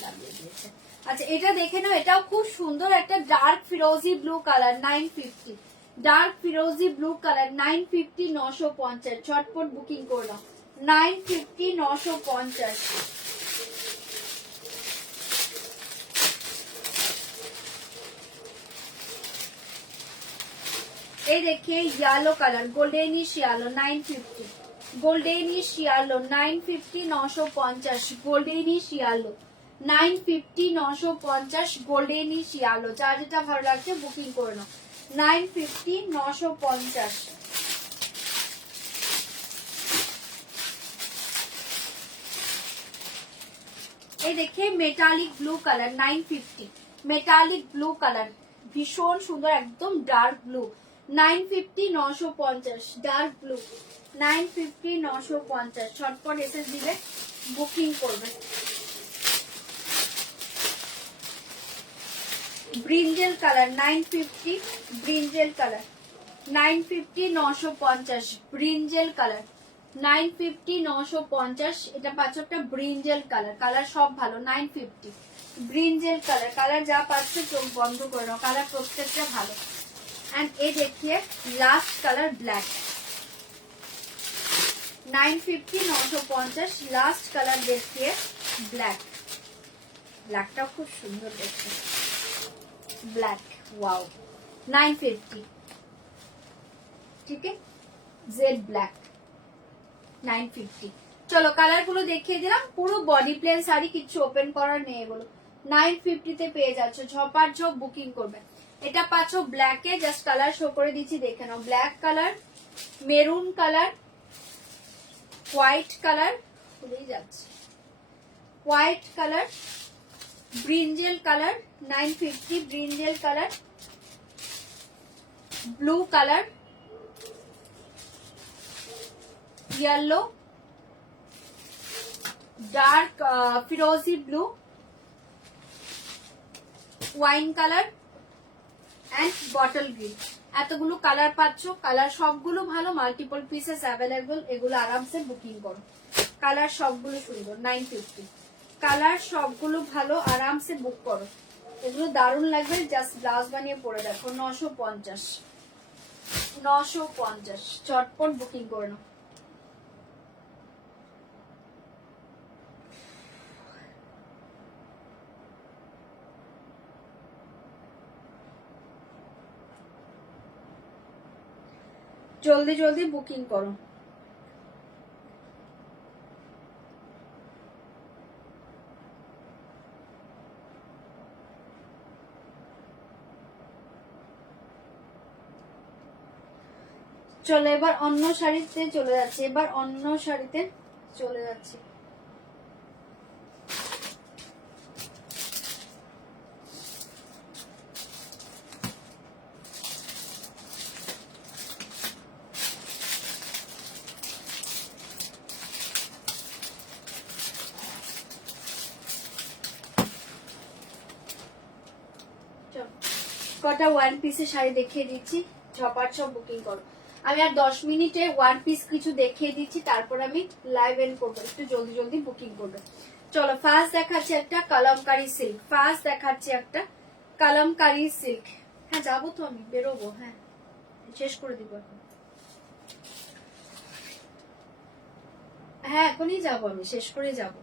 লাগিয়ে দিয়েছে। আচ্ছা এটা দেখে নাও, এটাও খুব সুন্দর একটা ডার্ক ফিরোজি ব্লু কালার 950, ডার্ক ফিরোজি ব্লু কালার 950 950। ঝটপট বুকিং করলাম 950 950। এই দেখে yellow colour goldenish yellow 950, goldenish yellow 950 950, goldenish yellow 950 950, goldenish yellow. যার যেটা ভালো লাগছে বুকিং করে নাও 950 950। এই দেখে metallic blue colour 950, metallic blue colour ভীষণ সুন্দর, একদম ডার্ক ব্লু 950 950, ডার্ক ব্লু 950 950। ঝটপট এসএস দিলে বুকিং করবে। Brinjal colour 950, brinjal colour 950 950, brinjal colour 950 950। এটা পাচ্ছ একটা ব্রিঞ্জেল কালার, কালার সব ভালো 950 ব্রিঞ্জেল কালার। কালার যা পাচ্ছ চোখ বন্ধ করে নাও, কালার প্রত্যেকটা ভালো। एंड ये देखिए last colour black 950 950, last colour देखिए ब्लैक, ब्लैकটা খুব সুন্দর দেখতে, ব্ল্যাক ওয়াও 950। ঠিক আছে জেড ব্ল্যাক 950। চলো কালার গুলো দেখিয়ে দিলাম, পুরো বডি প্লেন শাড়ি, কিছু ওপেন করার নেই, এগুলো 950 তে পেয়ে যাচ্ছ। ঝপার ঝপ বুকিং করবে। এটা পাচ্ছ ব্ল্যাকে, জাস্ট কালার শো করে দিচ্ছি দেখে নাও। Black colour, maroon colour, white colour, ভুলেই যাচ্ছে, white colour, brinjal colour 950, brinjal colour, blue colour, yellow, dark फिरोजी blue, wine colour and bottle green. এতগুলো কালার পাচ্ছ, কালার সবগুলো ভালো, মাল্টিপল পিসেস অ্যাভেলেবল, এগুলো আরামসে বুকিং করো। কালার সবগুলো সুন্দর 950, কালার সবগুলো ভালো, আরামসে বুক করো, এগুলো দারুণ লাগবে। জাস্ট ব্লাউজ বানিয়ে পরে দেখো 950 950। চটপট বুকিং করে নাও। জলদি জলদি বুকিং করো। চলো এবার অন্য শাড়িতে চলে যাচ্ছি, এবার অন্য শাড়িতে চলে যাচ্ছি। কটা ওয়ান পিসের শাড়ি দেখিয়ে দিচ্ছি, ঝপাট সব বুকিং করো। আমি আর 10 মিনিটে ওয়ান পিস কিছু দেখিয়ে দিচ্ছি, তারপর আমি লাইভ এন্ড করবো, একটু জলদি জলদি বুকিং করবে। চলো ফার্স্ট দেখাচ্ছি একটা কালামকারী সিল্ক, ফার্স্ট দেখাচ্ছি একটা কালামকারী সিল্ক। হ্যাঁ যাবো তো, আমি বেরোবো, হ্যাঁ শেষ করে দিব এখন। হ্যাঁ এখনই যাবো, আমি শেষ করে যাবো।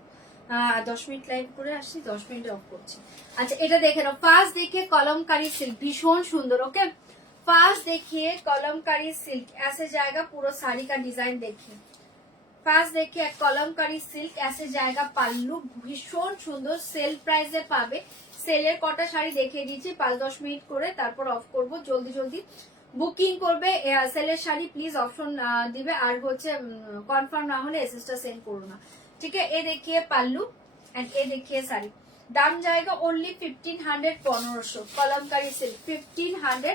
10 মিনিট লাইভ করে আসছি, 10 মিনিট অফ করছি। আচ্ছা এটা দেখে নাও, ফার্স্ট देखिए कलमकारी सिल्क, भीषण सुंदर। ओके फास्ट देखिए कलमकारी सिल्क, ऐसे जाएगा पूरा साड़ी का डिजाइन। देखिए फार्स्ट देखिए कलमकारी सिल्क, ऐसे जाएगा পাল্লু, ভীষণ সুন্দর। সেল প্রাইসে পাবে। সেলের কটা শাড়ি দেখিয়ে দিচ্ছি, 5-10 মিনিট করে তারপর অফ করব। জলদি জলদি বুকিং করবে। সেলের শাড়ি প্লিজ অপশন দিবে, আর হচ্ছে কনফার্ম না হলে এসএসটা সেন্ড করো না, ठीक है। ये देखिए पल्लू एंड ये देखिए साड़ी। दाम जाएगा only 1500, 1500 Kalamkari silk, 1500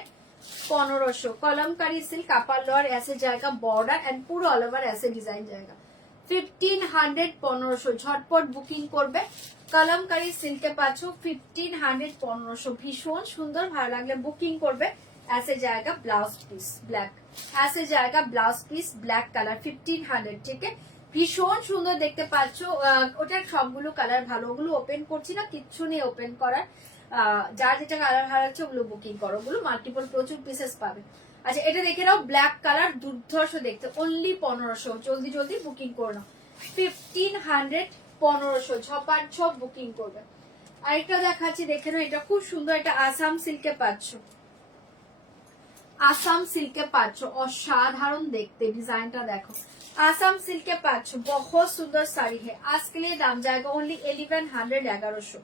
1500 Kalamkari silk. Upper lower ऐसे जाएगा बॉर्डर एंड पूरा ऑल ओवर ऐसे डिजाइन जाएगा। 1500 1500 झटपट बुकिंग করবে। कलमकारी सिल्के पाচ্ছো 1500 1500, ভীষণ সুন্দর। ভালো লাগলে বুকিং করবে। ऐसे जाएगा ब्लाउज पीस ब्लैक, ऐसे जाएगा ब्लाउज पीस ब्लैक कलर 1500, ठीक है। ভীষণ সুন্দর দেখতে পাচ্ছ। ওটার সবগুলো কালার ভালো, ওগুলো ওপেন করছি না, কিচ্ছু নেই ওপেন করার। যার যেটা কালার ভালো লাগছে ওগুলো বুকিং করো, ওগুলো মাল্টিপল প্রচুর পিসেস পাবে। আচ্ছা এটা দেখে নাও, ব্ল্যাক কালার দুর্ধর্ষ দেখতে, অনলি 1500। জলদি জলদি বুকিং করে নাও, 1500 1500 ঝপাট ঝপ বুকিং করবে। আরেকটা দেখাচ্ছি দেখে নাও, এটা খুব সুন্দর। এটা আসাম সিল্কে পাচ্ছ, আসাম সিল্কে পাচ্ছ, অসাধারণ দেখতে। ডিজাইনটা দেখো, आसाम सिल्क के पाँच, बहुत सुंदर साड़ी है। आज के लिए दाम जाएगा ओनली 1100 1100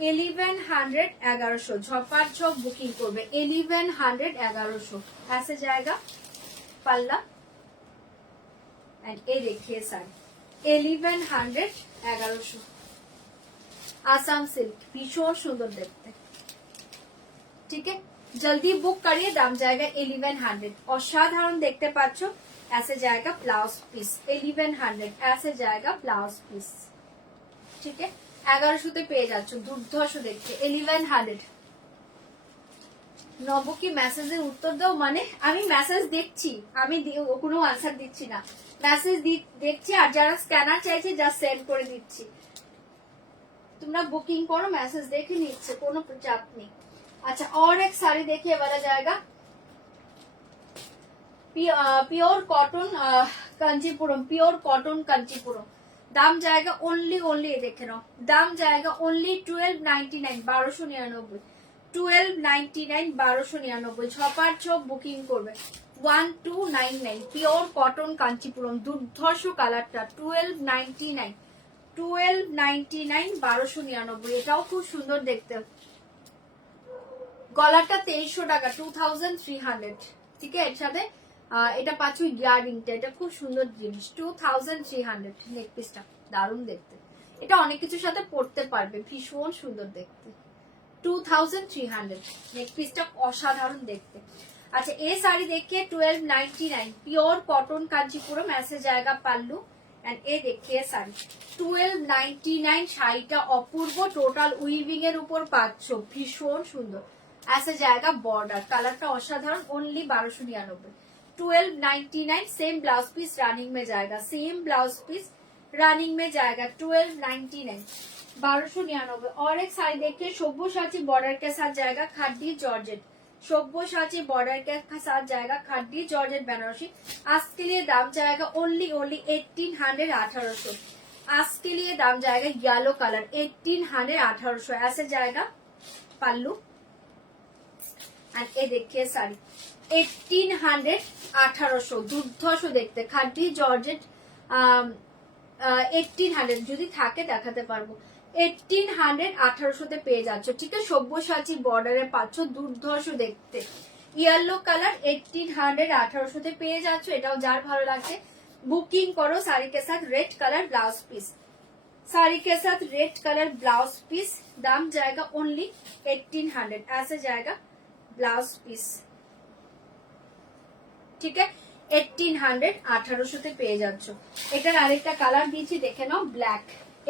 1100 1100 झपाट झप बुकिंग करबे 1100 1100। ऐसे जाएगा पल्ला एंड ये देखिए साड़ी 1100 1100 आसाम सिल्क, भीषण सुंदर देखते, ठीक है। जल्दी बुक करिए, दाम जाएगा 1100। असाधारण देखते पाচ্ছ। ऐसे जाएगा ब्लाउज पीस 1100, ऐसे जाएगा ब्लाउज पीस, ठीक है। 1100 পেয়ে যাচ্ছ, দুর্ধর্ষ দেখতে 1100। নব কি মেসেজের উত্তর দাও, মানে আমি মেসেজ দেখছি, আমি কোনো আনসার দিচ্ছি না, মেসেজ দেখছি। আর যারা স্ক্যানার চাইছে যা সেন্ড করে দিচ্ছি। তোমরা বুকিং করো, মেসেজ দেখে নিচ্ছে, কোনো চাপ নেই। अच्छा और एक साड़ी देखिए वाला जाएगा pure cotton Kanchipuram, pure cotton Kanchipuram. दाम जाएगा ओनली ओनली, देखे ना, दाम जाएगा ओनली 1299 1299 1299 1299। झपाट झप बुकिंग করবে 1299 प्योर कॉटन कांचीपुरम, দুর্ধর্ষ কালারটা 1299 1299 1299। এটাও খুব সুন্দর দেখতে। গলাটা 2300 টাকা 2300, ঠিক আছে। এর সাথে এটা পাচ্ছ ইয়ারিংটা, এটা খুব সুন্দর জিনিস 2300। নেক পিসটা দারুণ দেখতে, এটা অনেক কিছুর সাথে পরতে পারবে, ভীষণ সুন্দর দেখতে 2300। নেক পিসটা অসাধারণ দেখতে। अच्छा ये साड़ी देखिए 1299 प्योर कॉटन कांचीपुरम, ऐसे जाएगा पल्लू एंड ये देखिए साड़ी 1299। শাড়িটা অপূর্ব, টোটাল উইভিং এর উপর পাচ্ছ, ভীষণ সুন্দর। ऐसे जाएगा बॉर्डर, कलर असाधारण, only 1299 1299। Same blouse piece running में जाएगा, सेम ब्लाउज पीस रनिंग में जाएगा 1299 1299। और एक साड़ी देखिए सब्यसाची बॉर्डर के साथ जाएगा, खड्डी जॉर्जेट, सब्यसाची बॉर्डर के साथ जाएगा खड्डी जॉर्जेट बनारसी। आज के लिए दाम जाएगा ओनली ओनली 1800 1800। आज के लिए दाम जाएगा येलो कलर 1800 1800। ऐसे जाएगा पल्लू আর এ দেখিয়ে শাড়ি 1800 1800 দুর্ধর্ষ দেখতে, খাঁটি জর্জেট। 1800 যদি থাকে দেখাতে পারবো। 1800 1800 পেয়ে যাচ্ছ, ঠিক আছে। সব্যসাচী বর্ডারে পাচ্ছ, দুর্ধর্ষ দেখতে ইয়েলো কালার। 1800 1800 পেয়ে যাচ্ছ। এটাও যার ভালো লাগছে बुकिंग करो। साड़ी के साथ red colour blouse piece, sari के साथ रेड कलर ब्लाउज पीस। दाम जाएगा ओनली 1800, ऐसे जाएगा ब्लाउज पीस, ठीक है। 1800 1800 পেয়ে যাচ্ছ। এটার আরেকটা কালার দিয়েছি দেখে নাও, ব্ল্যাক।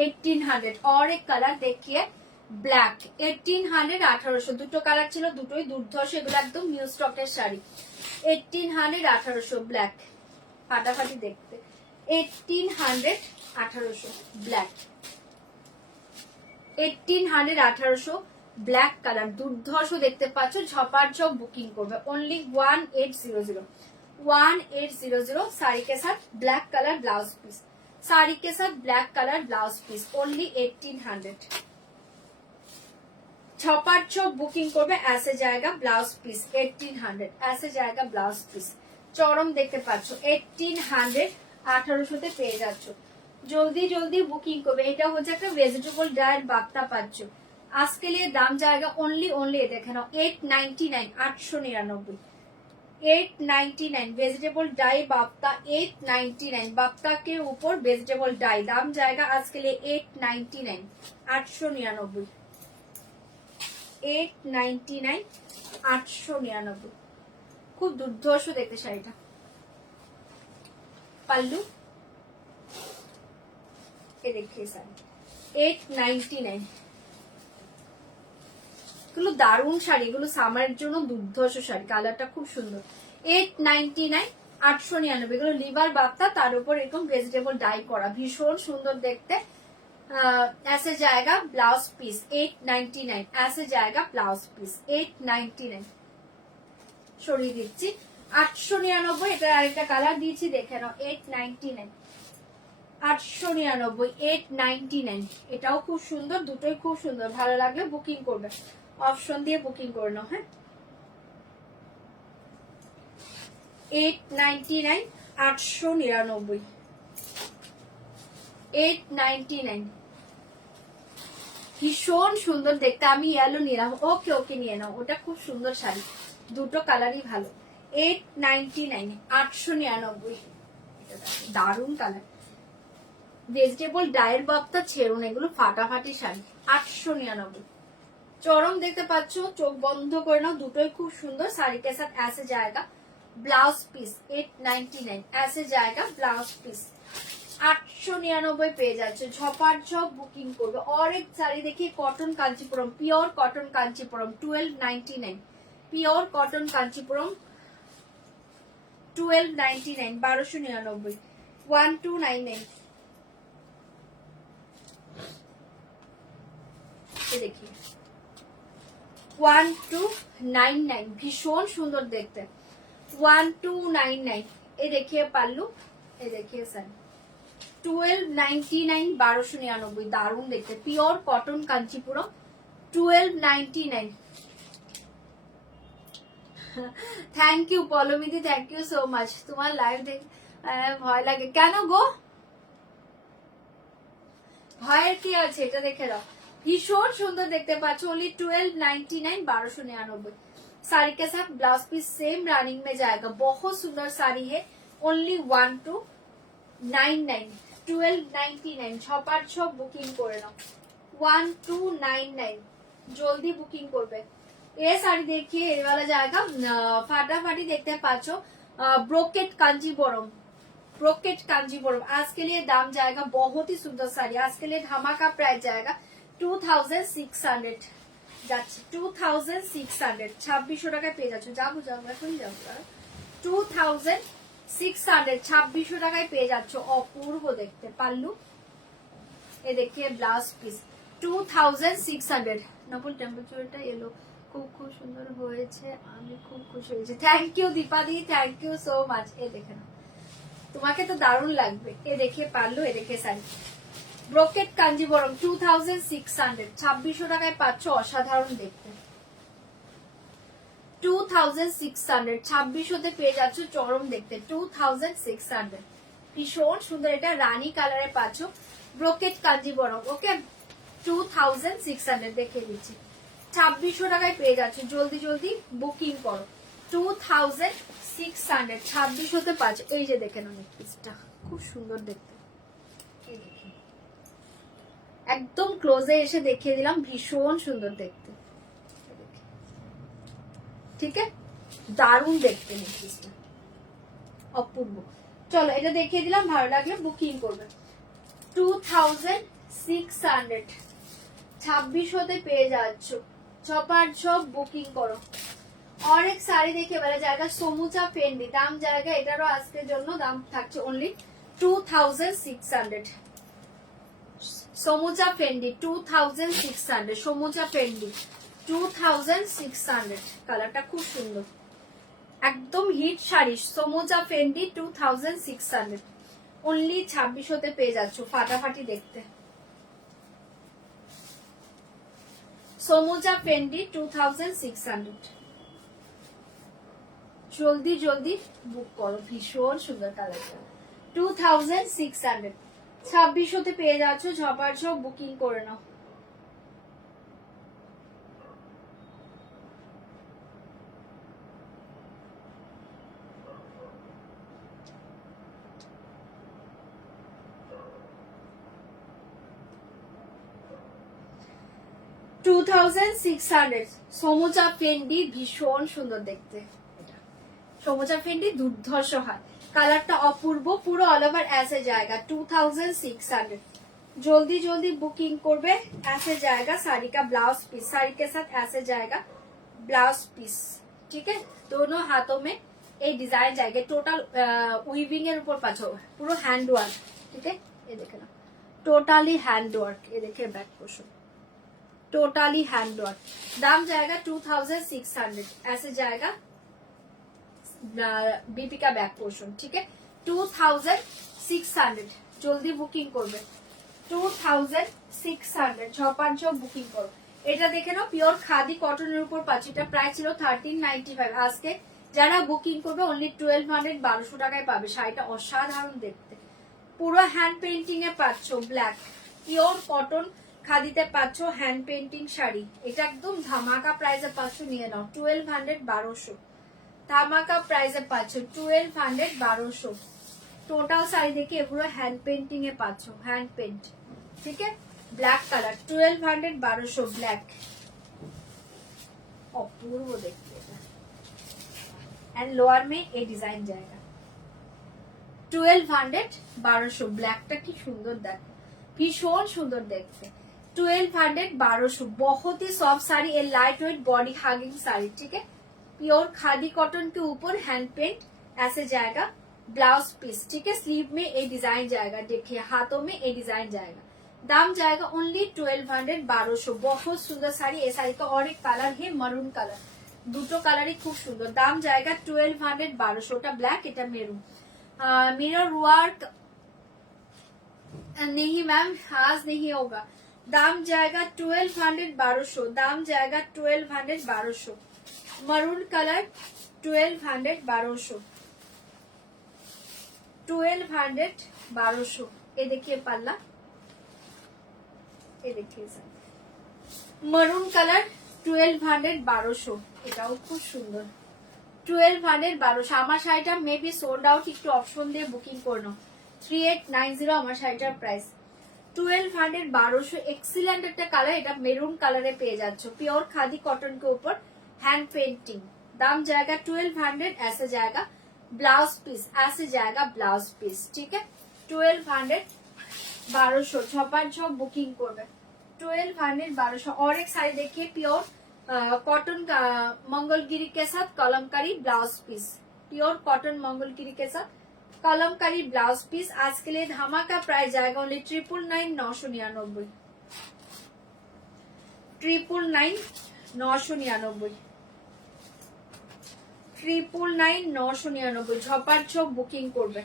1800 और एक কালার দেখিয়ে ব্ল্যাক। 1800 1800 দুটো কালার ছিল, দুটোই দুর্ধর্ষ, এগুলো একদম নিউ স্টকের শাড়ি। 1800 1800 ব্ল্যাক, ফাটাফাটি দেখতে। 1800 1800 ব্ল্যাক, 1800 1800 ব্ল্যাক কালার, দুর্ধর্ষ দেখতে পাচ্ছ। ঝপাঝপ বুকিং করবে, ओनली 1800 1800। साड़ी के साथ black colour blouse piece, sari के साथ black colour blouse piece, only 1800। छपाछप बुकिंग করবে, ऐसे जाएगा ब्लाउज पीस 1800, ऐसे जाएगा ब्लाउज पीस। চরম দেখতে পাচ্ছ, 1800 1800 পেয়ে যাচ্ছ। জলদি জলদি বুকিং করবে। এটা হচ্ছে একটা ভেজিটেবল ডায়ের বাপ্তা পাচ্ছ। আজকে लिए दाम जाएगा ओनली দেখে নাও 899 899 899 वेजिटेबल डाई बाप्ता 899 बाप्ता के ऊपर वेजिटेबल डाई। दाम जाएगा आज के लिए 899 899 899 899। খুব দুর্ধর্ষ দেখতে শাড়িটা। পাল্লু এ দেখিয়ে শাড়ি 899। এগুলো দারুণ শাড়ি, এগুলো সামারের জন্য দুর্ধর্ষ শাড়ি, কালারটা খুব সুন্দর। 899 899। এগুলো লিভার বাপ্তা, তার উপর এরকম ভেজিটেবল ডাই করা, ভীষণ সুন্দর দেখতে। ऐसे जाएगा ब्लाउज पीस 899, ऐसे जाएगा ब्लाउज पीस 899। সরিয়ে দিচ্ছি 899। এটা আরেকটা কালার দিয়েছি দেখে নাও 899 899 899। এটাও খুব সুন্দর, দুটোই খুব সুন্দর, ভালো লাগলে বুকিং করবে, অপশন দিয়ে বুকিং করে নাও। হ্যাঁ 899 899 899। ভীষণ সুন্দর দেখতে। আমি ইয়েলো নিলাম, ওকে ওকে নিয়ে নাও, ওটা খুব সুন্দর শাড়ি, দুটো কালারই ভালো। 899 899। দারুণ কালার, ভেজিটেবল ডায়ের বাপ্তা ছেড়ুন, এগুলো ফাটাফাটি শাড়ি। 899 চরম দেখতে পাচ্ছ, চোখ বন্ধ করে নাও, দুটোই খুব সুন্দর। শাড়ি के साथ ऐसे जाएगा ब्लाउज पीस 899, ऐसे जाएगा ब्लाउज पीस 899 পেয়ে যাচ্ছে। ঝপাঝপ বুকিং করবে। और एक শাড়ি দেখি, cotton Kanchipuram, pure cotton Kanchipuram 1299, pure cotton Kanchipuram 1299 1299 1299। দেখি 1299, ভীষণ সুন্দর দেখতে 1299। এ দেখিয়ে পাল্লু, এ দেখিয়ে শাড়ি 1299 1299। দারুণ দেখতে, pure cotton Kanchipuram 1299। Thank you পলমিদি, থ্যাংক ইউ সো মাচ। তোমার লাইভ দেখ ভয় লাগে কেন গো? ভয়ের কি আছে, এটা দেখে দাও, ভীষণ সুন্দর দেখতে পাচ্ছ। ओनली 1299 1299। साड़ी के साथ ब्लाउज पीस सेम रनिंग में जाएगा, बहुत सुंदर साड़ी है। ओनली 1299 1299। ছপার ছপ বুকিং করে নাও 1299, জলদি বুকিং করবে। ये साड़ी देखिए, ये वाला जाएगा फाटाफाटी देखते पाচ্ছ। Brocade Kanjivaram, brocade Kanjivaram. आज के लिए दाम जाएगा, बहुत ही सुंदर साड़ी, आज के लिए धमाका प्राइस जाएगा 2600 যাচ্ছে। 2600 2600 টাকায় পেয়ে যাচ্ছ। যাবো যাবো এখন যাবো 2600 2600 টাকায় পেয়ে যাচ্ছ, অপূর্ব দেখতে। পাল্লু এ দেখিয়ে ব্লাউজ পিস 2600। নবল টেম্পারেচারটা এলো, খুব খুব সুন্দর হয়েছে, আমি খুব খুশি হয়েছি। থ্যাংক ইউ দীপাদি, থ্যাংক ইউ সো মাচ। এ দেখে না, তোমাকে তো দারুণ লাগবে। এ দেখে পারলো, এ দেখে শাড়ি ব্রোকেট কাঞ্জিবরম 2600 2600 টাকায় পাচ্ছ, অসাধারণ দেখতে। 2600, 2600 পেয়ে যাচ্ছ, চরম দেখতে। 2600 ভীষণ সুন্দর, এটা রানী কালারে পাচ্ছ, ব্রোকেট কাঞ্জিবরম। ওকে 2600 দেখে দিচ্ছি, 2600 টাকায় পেয়ে যাচ্ছ, জলদি জলদি বুকিং করো। 2600 2600 পাচ্ছ। এই যে দেখেন অনেক পিসটা খুব সুন্দর দেখতে, একদম ক্লোজে এসে দেখিয়ে দিলাম, ভীষণ সুন্দর দেখতে, ঠিক আছে, দারুণ দেখতে নেকলেসটা, অপূর্ব। চলো এটা দেখিয়ে দিলাম, ভালো লাগলে বুকিং করবে। 2600 2600 পেয়ে যাচ্ছ, ছপার ছপ বুকিং করো। और एक শাড়ি দেখে বেলা জায়গা সমুচা ফেন্ডি, দাম জায়গা এটারও আজকের জন্য দাম থাকছে অনলি 2600। সমুচা ফেন্ডি 2600, সমুচা ফেন্ডি 2600, কালারটা খুব সুন্দর, একদম হিট শাড়ি, সমুচা ফেন্ডি 2600 অনলি 2600 পেয়ে যাচ্ছ, ফাটাফাটি দেখতে। সমুচা ফেন্ডি 2600, জলদি জলদি বুক করো, ভীষণ সুন্দর কালারটা। 2600 2600 পেয়ে যাচ্ছ, ঝপার ঝপ বুকিং করে নাও। সমুচা ফেন্ডি ভীষণ সুন্দর দেখতে, সমুচা ফেন্ডি দুর্ধর্ষ হয়, কালারটা অপূর্ব, পুরো অল ওভার ऐसे जाएगा 2600, जल्दी जल्दी बुकिंग করবে। ऐसे जाएगा साड़ी का ब्लाउज पीस, साड़ी के साथ ऐसे जाएगा ब्लाउज पीस, ठीक है, दोनों हाथों में এই ডিজাইন जाएगा, টোটাল উইভিং এর উপর পাচ্ছ, পুরো হ্যান্ড ওয়ার্ক, ঠিক है, ये देखे ना, टोटली हैंड वर्क, ये देखिए back portion totally hand work, दाम जाएगा 2600, ऐसे जाएगा बीपी का बैक पोर्शन, ठीक है, 2600 जल्दी बुकिंग করবে। 2600 ছপার ছপ বুকিং করো। এটা দেখে নাও, পিওর খাদি কটনের উপর পাচ্ছ, এটা প্রাইস ছিল 1395, আজকে যারা বুকিং করবে অনলি 1200 1200 টাকায় পাবে। শাড়িটা অসাধারণ দেখতে, পুরো হ্যান্ড পেইন্টিং এ পাচ্ছ, ব্ল্যাক পিওর কটন খাদিতে পাচ্ছ, হ্যান্ড পেইন্টিং শাড়ি, এটা একদম ধামাকা প্রাইসে পাচ্ছ, নিয়ে নাও 1200 1200, ধামাকা প্রাইসে পাচ্ছ 1200 1200। টোটাল শাড়ি দেখে এগুলো হ্যান্ড পেইন্টিং এ পাচ্ছ, হ্যান্ড পেইন্ট, ঠিক है, ব্ল্যাক কালার 1200 1200 ব্ল্যাক, অপূর্ব দেখতে এটা, एंड लोअर में ये डिजाइन जाएगा 1200 1200, ব্ল্যাকটা কি সুন্দর দেখো, ভীষণ সুন্দর দেখতে। 1200 1200 बहुत ही सॉफ्ट साड़ी, ये light weight body hugging sari, ठीक है, प्योर खादी कॉटन के ऊपर हैंड पेंट ऐसे जाएगा ब्लाउज पीस, ठीक है, स्लीव में ये डिजाइन जाएगा, देखिए हाथों में ये डिजाइन जाएगा, दाम जाएगा ओनली 1200 1200। बहुत सुंदर साड़ी, ये साड़ी का और एक कलर है मरून कलर, দুটো কালারই খুব সুন্দর, দাম জায়গা 1200 1200, ওটা ব্ল্যাক এটা মেরুন। मिरर वर्क नहीं मैम, आज नहीं होगा, दाम जाएगा 1200 1200, दाम जाएगा 1200 1200, मरून कलर 1200 1200 1200 1200। ये देखिए पल्ला, ये देखिए सर मरून कलर 1200 1200, এটাও খুব সুন্দর, 1200 1200। আমার শাড়িটা মেবি সোল্ড আউট, একটু অপশন দিয়ে বুকিং করে নাও, 3890 আমার শাড়িটার প্রাইস, 1200 1200। एक्सीलेंट একটা কালার, এটা মেরুন কালারে পেয়ে যাচ্ছ, प्योर खादी कॉटन के ऊपर हैंड पेंटिंग, दाम जाएगा 1200, ऐसे जाएगा ब्लाउज पीस, ऐसे जाएगा ब्लाउज पीस, ठीक है, 1200 1200 ছপার ছপ বুকিং করবে, 1200 1200। और एक साड़ी देखिए प्योर कॉटन का मंगलगिरी के साथ kalamkari blouse piece, pure cotton Mangalagiri के साथ कलमकारी ब्लाउज पीस, आज के लिए धमाका प्राइस जाएगा ओनली 999 999 999 999 999 999, ঝপার ঝপ বুকিং করবে।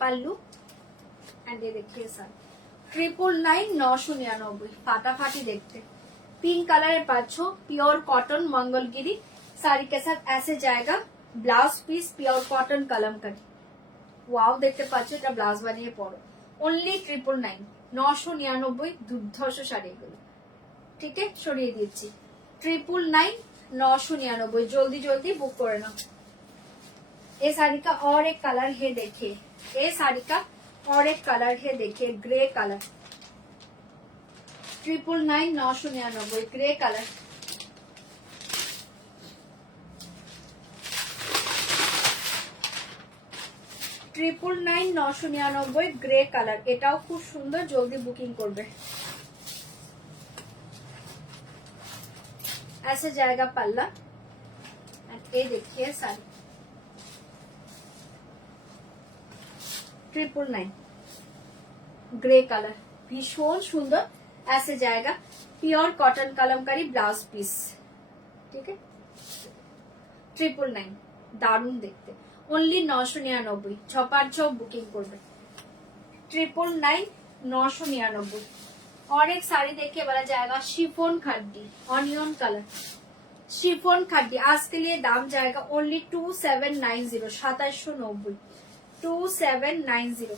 পাল্লু এন্ড ये देखिए सर 999 999, ফাটাফাটি দেখতে, পিঙ্ক কালারে পাচ্ছ, পিওর কটন মঙ্গলগিরি साड़ी के साथ ऐसे जाएगा blouse piece pure cotton kalamkari wow দেখতে পাচ্ছ এটা ব্লাউজ বানিয়ে পরো অনলি 999 999 দুর্ধর্ষ শাড়ি এগুলো ठीक है সরিয়ে দিচ্ছি 999 999 जल्दी जल्दी बुक कर लो ये साड़ी का और एक कलर है देखिए ये साड़ी का और एक कलर है देखिए grey colour 999 999 grey colour triple 999 grey colour এটাও খুব সুন্দর জলদি বুকিং করবে ऐसे जाएगा पल्ला ये देखिए साड़ी 999 ग्रे कलर भीषण सुंदर ऐसे जाएगा pure cotton kalamkari blouse piece ठीक है 999 दारुण देखते ओनली 999 छपार छप बुकिंग करबे 999 999 और एक साड़ी देखिए बोला जाएगा शिफोन खड्डी ऑनियन कलर शिफोन खड्डी आज के लिए दाम जाएगा ओनली 2790 2790 2790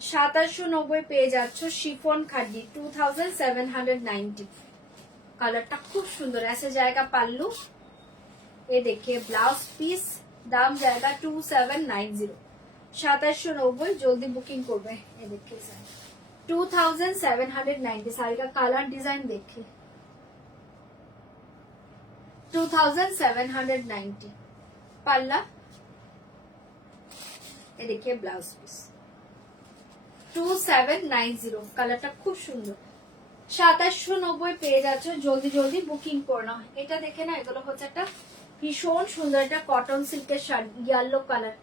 2790 পেয়ে যাচ্ছ शिफोन खड्डी 2790 कलरটা খুব সুন্দর ऐसे जाएगा पल्लू ये देखिए ब्लाउज पीस दाम जाएगा 2790 2790 जल्दी बुकिंग করবে ये देखिए साड़ी 2790 साड़ी का कलर डिजाइन देखिए 2790 पल्ला ये देखिए ब्लाउज पीस 2790 কালারটা খুব সুন্দর 2790 পেয়ে যাচ্ছ জলদি জলদি বুকিং করে নাও এটা দেখে না এগুলো হচ্ছে একটা ভীষণ সুন্দর একটা কটন সিল্কের শাড়ি ইয়েলো কালার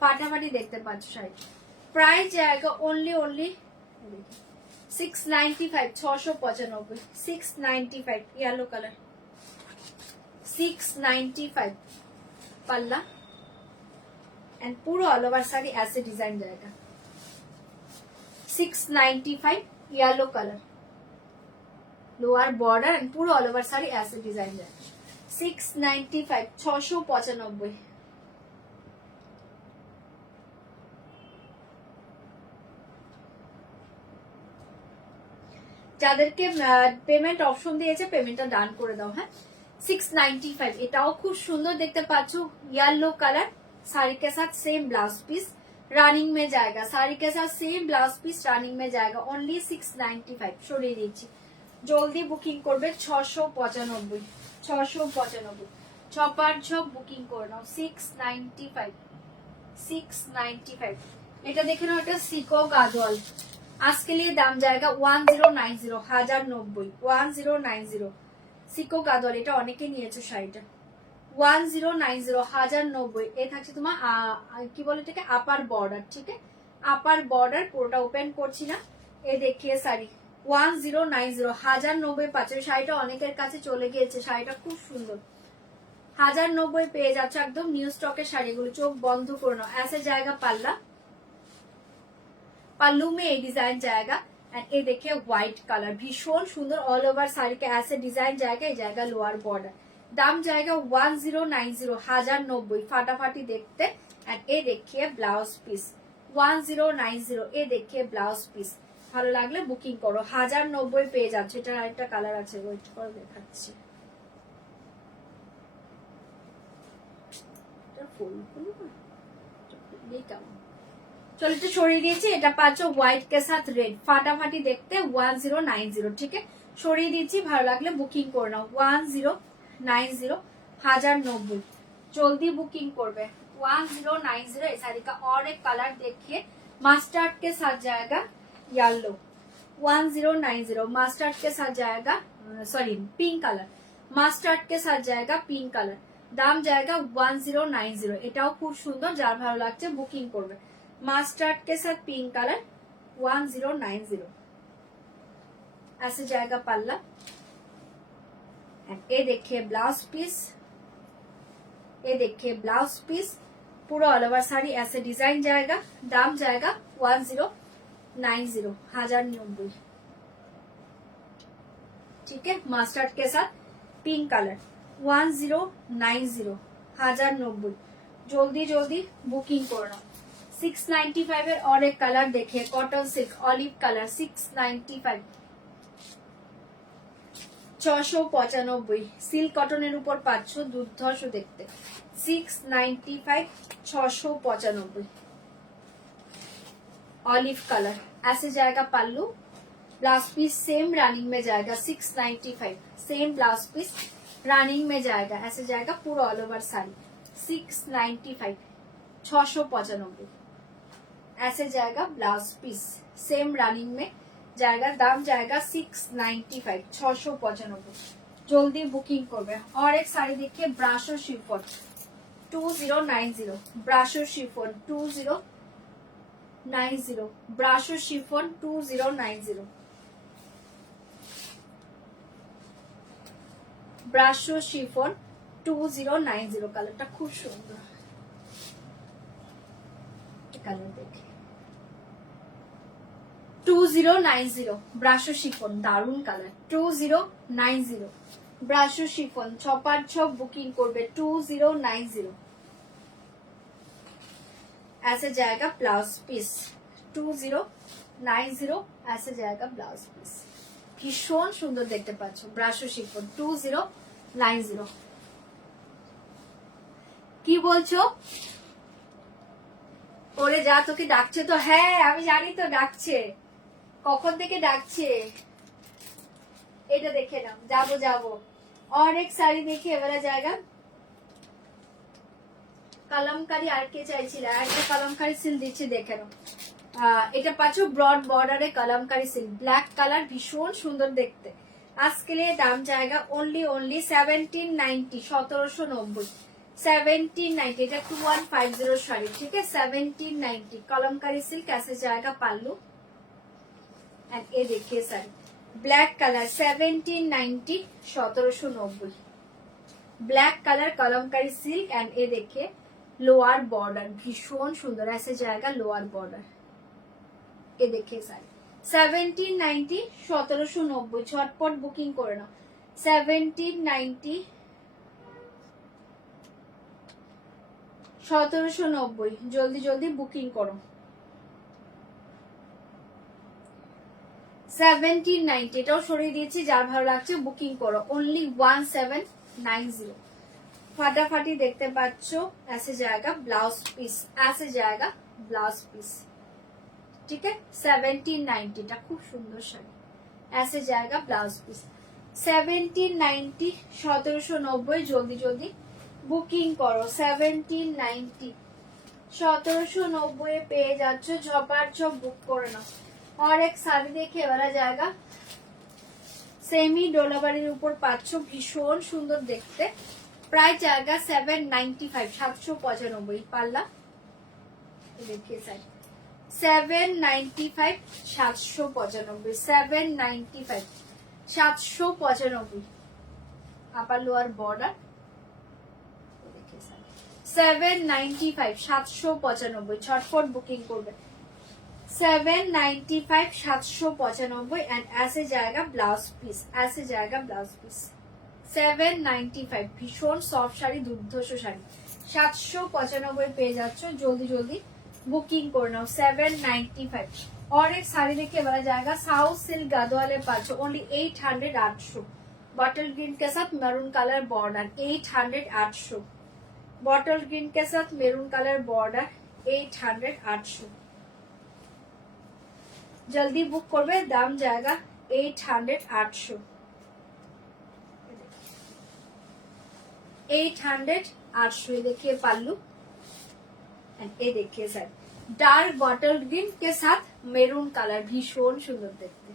ফাটাফাটি দেখতে পাচ্ছ শাড়ি প্রাইস জায়গা ओनली 695 695 695 येलो कलर 695 पल्ला एंड पूरा ऑल ओवर साड़ी ऐसे डिजाइन जाएगा 695 yellow colour lower border and पूरा ऑल ओवर साड़ी ऐसे डिजाइन जाएगा 695 695 যাদেরকে পেমেন্ট অপশন দিয়েছে পেমেন্টটা ডান করে দাও হ্যাঁ 695 এটাও খুব সুন্দর দেখতে পাচ্ছ येलो कलर साड़ी के साथ सेम ब्लाउज पीस रनिंग में जाएगा साड़ी के साथ सेम ब्लाउज पीस रनिंग में जाएगा ओनली 695 সরিয়ে দিচ্ছি জলদি বুকিং করবে 695 695 ছপার ছপ বুকিং করে নাও 695 695 এটা দেখে নাও এটা সিকো গাদওয়াল आज के लिए दाम जाएगा 1090 1090 1090 সিকো গাদওয়াল এটা অনেকে নিয়েছে শাড়িটা 1090 1090 এ থাকছে তোমার কি বলে এটাকে আপার বর্ডার ঠিক আছে আপার বর্ডার পুরোটা ওপেন করছি না এই দেখিয়ে শাড়ি 1090 1090 পাচ্ছেন শাড়িটা অনেকের কাছে চলে গিয়েছে শাড়িটা খুব সুন্দর 1090 পেয়ে যাচ্ছে একদম নিউ স্টকের শাড়িগুলো চোখ বন্ধ করে নাও ऐसे जाएगा पल्ला पल्लू में ये डिजाइन जाएगा एंड ये देखिए व्हाइट कलर भीषण सुंदर ऑल ओवर साड़ी का ऐसे डिजाइन जाएगा ये जाएगा लोअर बॉर्डर दाम जाएगा 1090 1090 फाटाफाटी देखते एंड ये देखिए ब्लाउज पीस 1090 ये देखिए ब्लाउज पीस ভালো লাগলে বুকিং করো 1090 পেয়ে যাচ্ছে এটা আরেকটা কালার আছে ওয়েট করে দেখাচ্ছি এটা ফুল ফুল দেখো चलो तो সরিয়ে দিয়েছি এটা পাচ্ছ হোয়াইট के साथ रेड ফাটাফাটি দেখতে 1090 ঠিক আছে সরিয়ে দিয়েছি ভালো লাগলে বুকিং করে নাও 1090 1090 जल्दी बुकिंग করবে 1090 इस साड़ी का और एक कलर देखिए मस्टर्ड के साथ जाएगा येलो 1090 मस्टर्ड के साथ जाएगा सॉरी पिंक कलर मस्टर्ड के साथ जाएगा पिंक कलर दाम जाएगा 1090 এটাও খুব সুন্দর যার ভালো লাগছে বুকিং করবে मस्टर्ड के साथ पिंक कलर 1090 ऐसे जाएगा पल्ला ये देखिए ब्लाउज पीस ये देखिए ब्लाउज पीस पूरा ऑल ओवर साड़ी ऐसे डिजाइन जाएगा दाम जाएगा 1090 1090 ठीक है मस्टर्ड के साथ पिंक कलर 1090, 1090। জলদি জলদি বুকিং করে নাও। 695 এর और एक কালার দেখে, cotton silk olive colour, 695, 695 silk কটনের উপর পাচ্ছ, দুর্ধর্ষ দেখতে। 695, 695 ऑलिव कलर। ऐसे जाएगा पल्लू, ब्लाउज पीस सेम रनिंग में जाएगा। 695 सेम ब्लाउज पीस रनिंग में जाएगा। ऐसे जाएगा पूरा ऑल ओवर साड़ी। 695, 695 ऐसे जाएगा ब्लाउज पीस सेम रनिंग में जाएगा। दाम जाएगा 695, 695। जल्दी बुकिंग করবে। और एक साड़ी देखिए ब्राशो शिफॉन 2090, ब्राशो शिफॉन 2090, ब्राशो शिफॉन 2090, ब्राशो शिफॉन 2090। কালারটা খুব সুন্দর, কালার দেখে 2090 ব্রাশো শিফন, দারুন কালার। 2090 ব্রাশো শিফন, 656 বুকিং করবে। 2090 ऐसे जाएगा ब्लाउज पीस। 2090 ऐसे जाएगा ब्लाउज पीस। ভীষণ সুন্দর দেখতে পাচ্ছ ব্রাশো শিফন 2090। কি বলছো? ওরে যা, তোকে ডাকছে তো। হ্যাঁ আমি জানি তো ডাকছে, কখন থেকে ডাকছে। এটা দেখে নাও, যাবো যাবো। और एक साड़ी देखिए वाला जाएगा कलमकारी। আর কে চাইছিল? একটা কলমকারি সিল্ক দিচ্ছি, দেখে নাও। এটা পাচ্ছ ব্রড বর্ডারে কলমকারি সিল্ক, ব্ল্যাক কালার, ভীষণ সুন্দর দেখতে। আজকে দাম जाएगा ओनली 1790, 1790, 1790। এটা 2150 শাড়ি, ঠিক আছে। 1790 कलमकारी सिल्क। ऐसे जाएगा पल्लू एंड ये देखिए sari black colour 1790, 1790 black colour Kalamkari silk and ये देखिए लोअर बॉर्डर, भीषण सुंदर। ऐसे जाएगा लोअर बॉर्डर। ये देखिए साड़ी 1790, 1790। झटपट बुकिंग করে নাও। 1790, 1790। জলদি জলদি বুকিং করো। 1790 এটাও সরিয়ে দিয়েছি, যার ভালো লাগছে বুকিং করো। ओनली 1790। ফাটাফাটি দেখতে পাচ্ছ। ऐसे जाएगा ब्लाउज पीस, ऐसे जाएगा ब्लाउज पीस, ठीक है। 1790 টা খুব সুন্দর শাড়ি। ऐसे जाएगा ब्लाउज पीस। 1790, 1790। জলদি জলদি বুকিং করো। 1790, 1790 এ পেয়ে যাচ্ছ। ঝপাঝপ বুক করে নাও। और एक শাড়ি দেখে वाला जाएगा सेमी ডোলাবাড়ির উপর পাচ্ছ, ভীষণ সুন্দর দেখতে। প্রাইস जाएगा 795, 795 পাল্লা। देखिए साड़ी 795, 795, 795, 795 अपर लोअर बॉर्डर। 795, 795। ছটফট বুকিং করবে। 795, 795 एंड ऐसे जाएगा ब्लाउज पीस, ऐसे जाएगा ब्लाउज पीस। 795 ভীষণ সফট শাড়ি, দুর্ধর্ষ শাড়ি। 795 পেয়ে যাচ্ছ। জলদি জলদি बुकिंग করে নাও। 795। और एक साड़ी देखिए वाला जाएगा साउथ सिल्क गदवाले पाचो, ओनली 800, 800। बॉटल ग्रीन के साथ maroon colour border, 800, 800। Bottle green के साथ मैरून कलर बॉर्डर, 800, 800। जल्दी बुक করবে। दाम जाएगा 800, 800, 800, 800। ये देखिए पल्लू एंड ये देखिए सर डार्क बॉटल ग्रीन के साथ মেরুন কালার, ভীষণ সুন্দর দেখতে।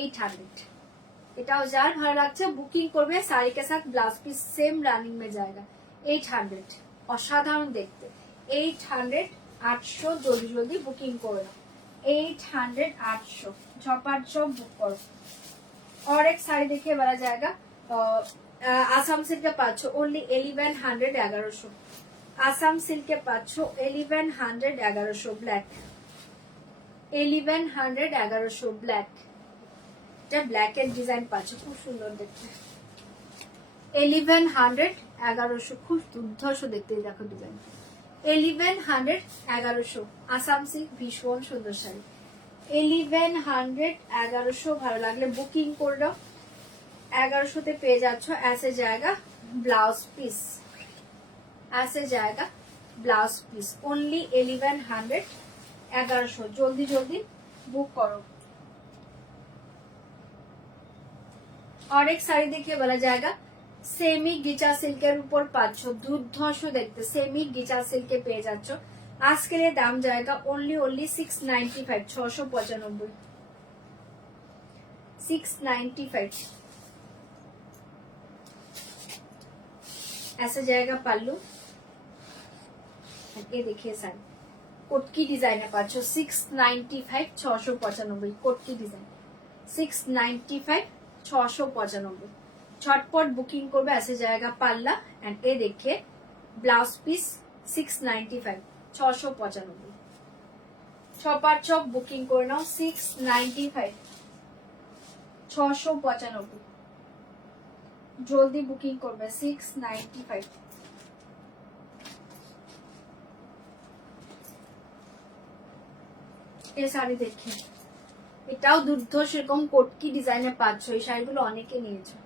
800। এটাও যার ভালো লাগছে বুকিং করবে। শাড়ি के साथ ब्लाउज पीस सेम रनिंग में जाएगा। 800 অসাধারণ দেখতে। 800, 800। জলদি জলদি বুকিং করে নাও। 800, 800 झपाझप बुक करो। और एक साड़ी देखिए वाला जाएगा आसाम सिल्क के पाँच ओनली 1100, 1100। आसाम सिल्क के पाँच 1100, 1100 ब्लैक, 1100, 1100 ब्लैक। এটা ব্ল্যাক এর ডিজাইন পাচ্ছ, খুব সুন্দর দেখতে। 1100 1100 খুব দুর্ধর্ষ দেখতে, দেখো ডিজাইন 1100 1100 আসাম সিল্ক ভীষণ সুন্দর শাড়ি 1100 1100 ভালো লাগলে বুকিং করে দাও 1100 তে পেয়ে যাচ্ছ ऐसे जाएगा ব্লাউজ পিস ऐसे जाएगा ব্লাউজ পিস ओनली 1100 1100 জলদি জলদি বুক করো। और एक শাড়ি দেখিয়ে বলা जाएगा সেমি গিচা সিল্কের উপর পাচ্ছ দুর্ধর্ষ দেখতে সেমি গিচা সিল্কে পেয়ে যাচ্ছ আজকের এই দাম जाएगा ओनली 695 695 695 ऐसे जाएगा पल्लू ये देखिए साड़ी कोटकी डिजाइन है पाचो 695 695 कोटकी डिजाइन 695 695 छटपट बुकिंग করবে ऐसे जाएगा पाल्ला एंड ये देखिए ब्लाउज पीस 695 695 छपार छप बुकिंग করে নাও 695 695 জলদি বুকিং করবে 695 এই শাড়ি দেখে এটাও দুর্ধর্ষ এরকম কোটকি ডিজাইনে পাচ্ছ এই শাড়িগুলো অনেকে নিয়েছে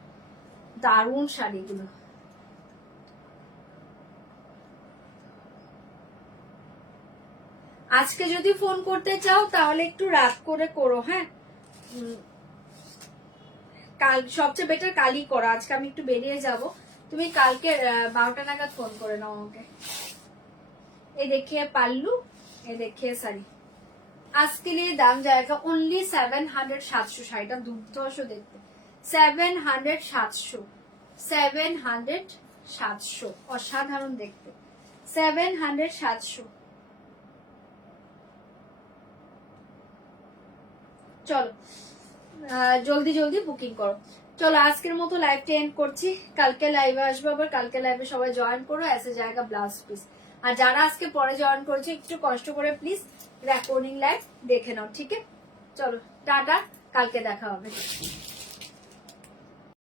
দারুণ শাড়িগুলো আজকে যদি ফোন করতে চাও তাহলে একটু রাত করে করো হ্যাঁ কাল সবচেয়ে বেটার কালই করো আজকে আমি একটু বেরিয়ে যাব তুমি কালকে 12টা নাগাদ ফোন করে নাও আমাকে ये देखिए पल्लू ये देखिए साड़ी आज के लिए दाम जाएगा ओनली 700 700 শাড়িটা দুর্ধর্ষ দেখতে 700 700 700 700 অসাধারণ দেখতে 700 700 চলো জলদি জলদি বুকিং করো চলো আজকের মতো লাইভটা এন্ড করছি কালকে লাইভে আসবো আবার কালকে লাইভে সবাই জয়েন করো ऐसे जाएगा ব্লাউজ পিস আর যারা আজকে পরে জয়েন করেছে একটু কষ্ট করে প্লিজ রেকর্ডিং লাইভ দেখে নাও ঠিক আছে চলো টাটা কালকে দেখা হবে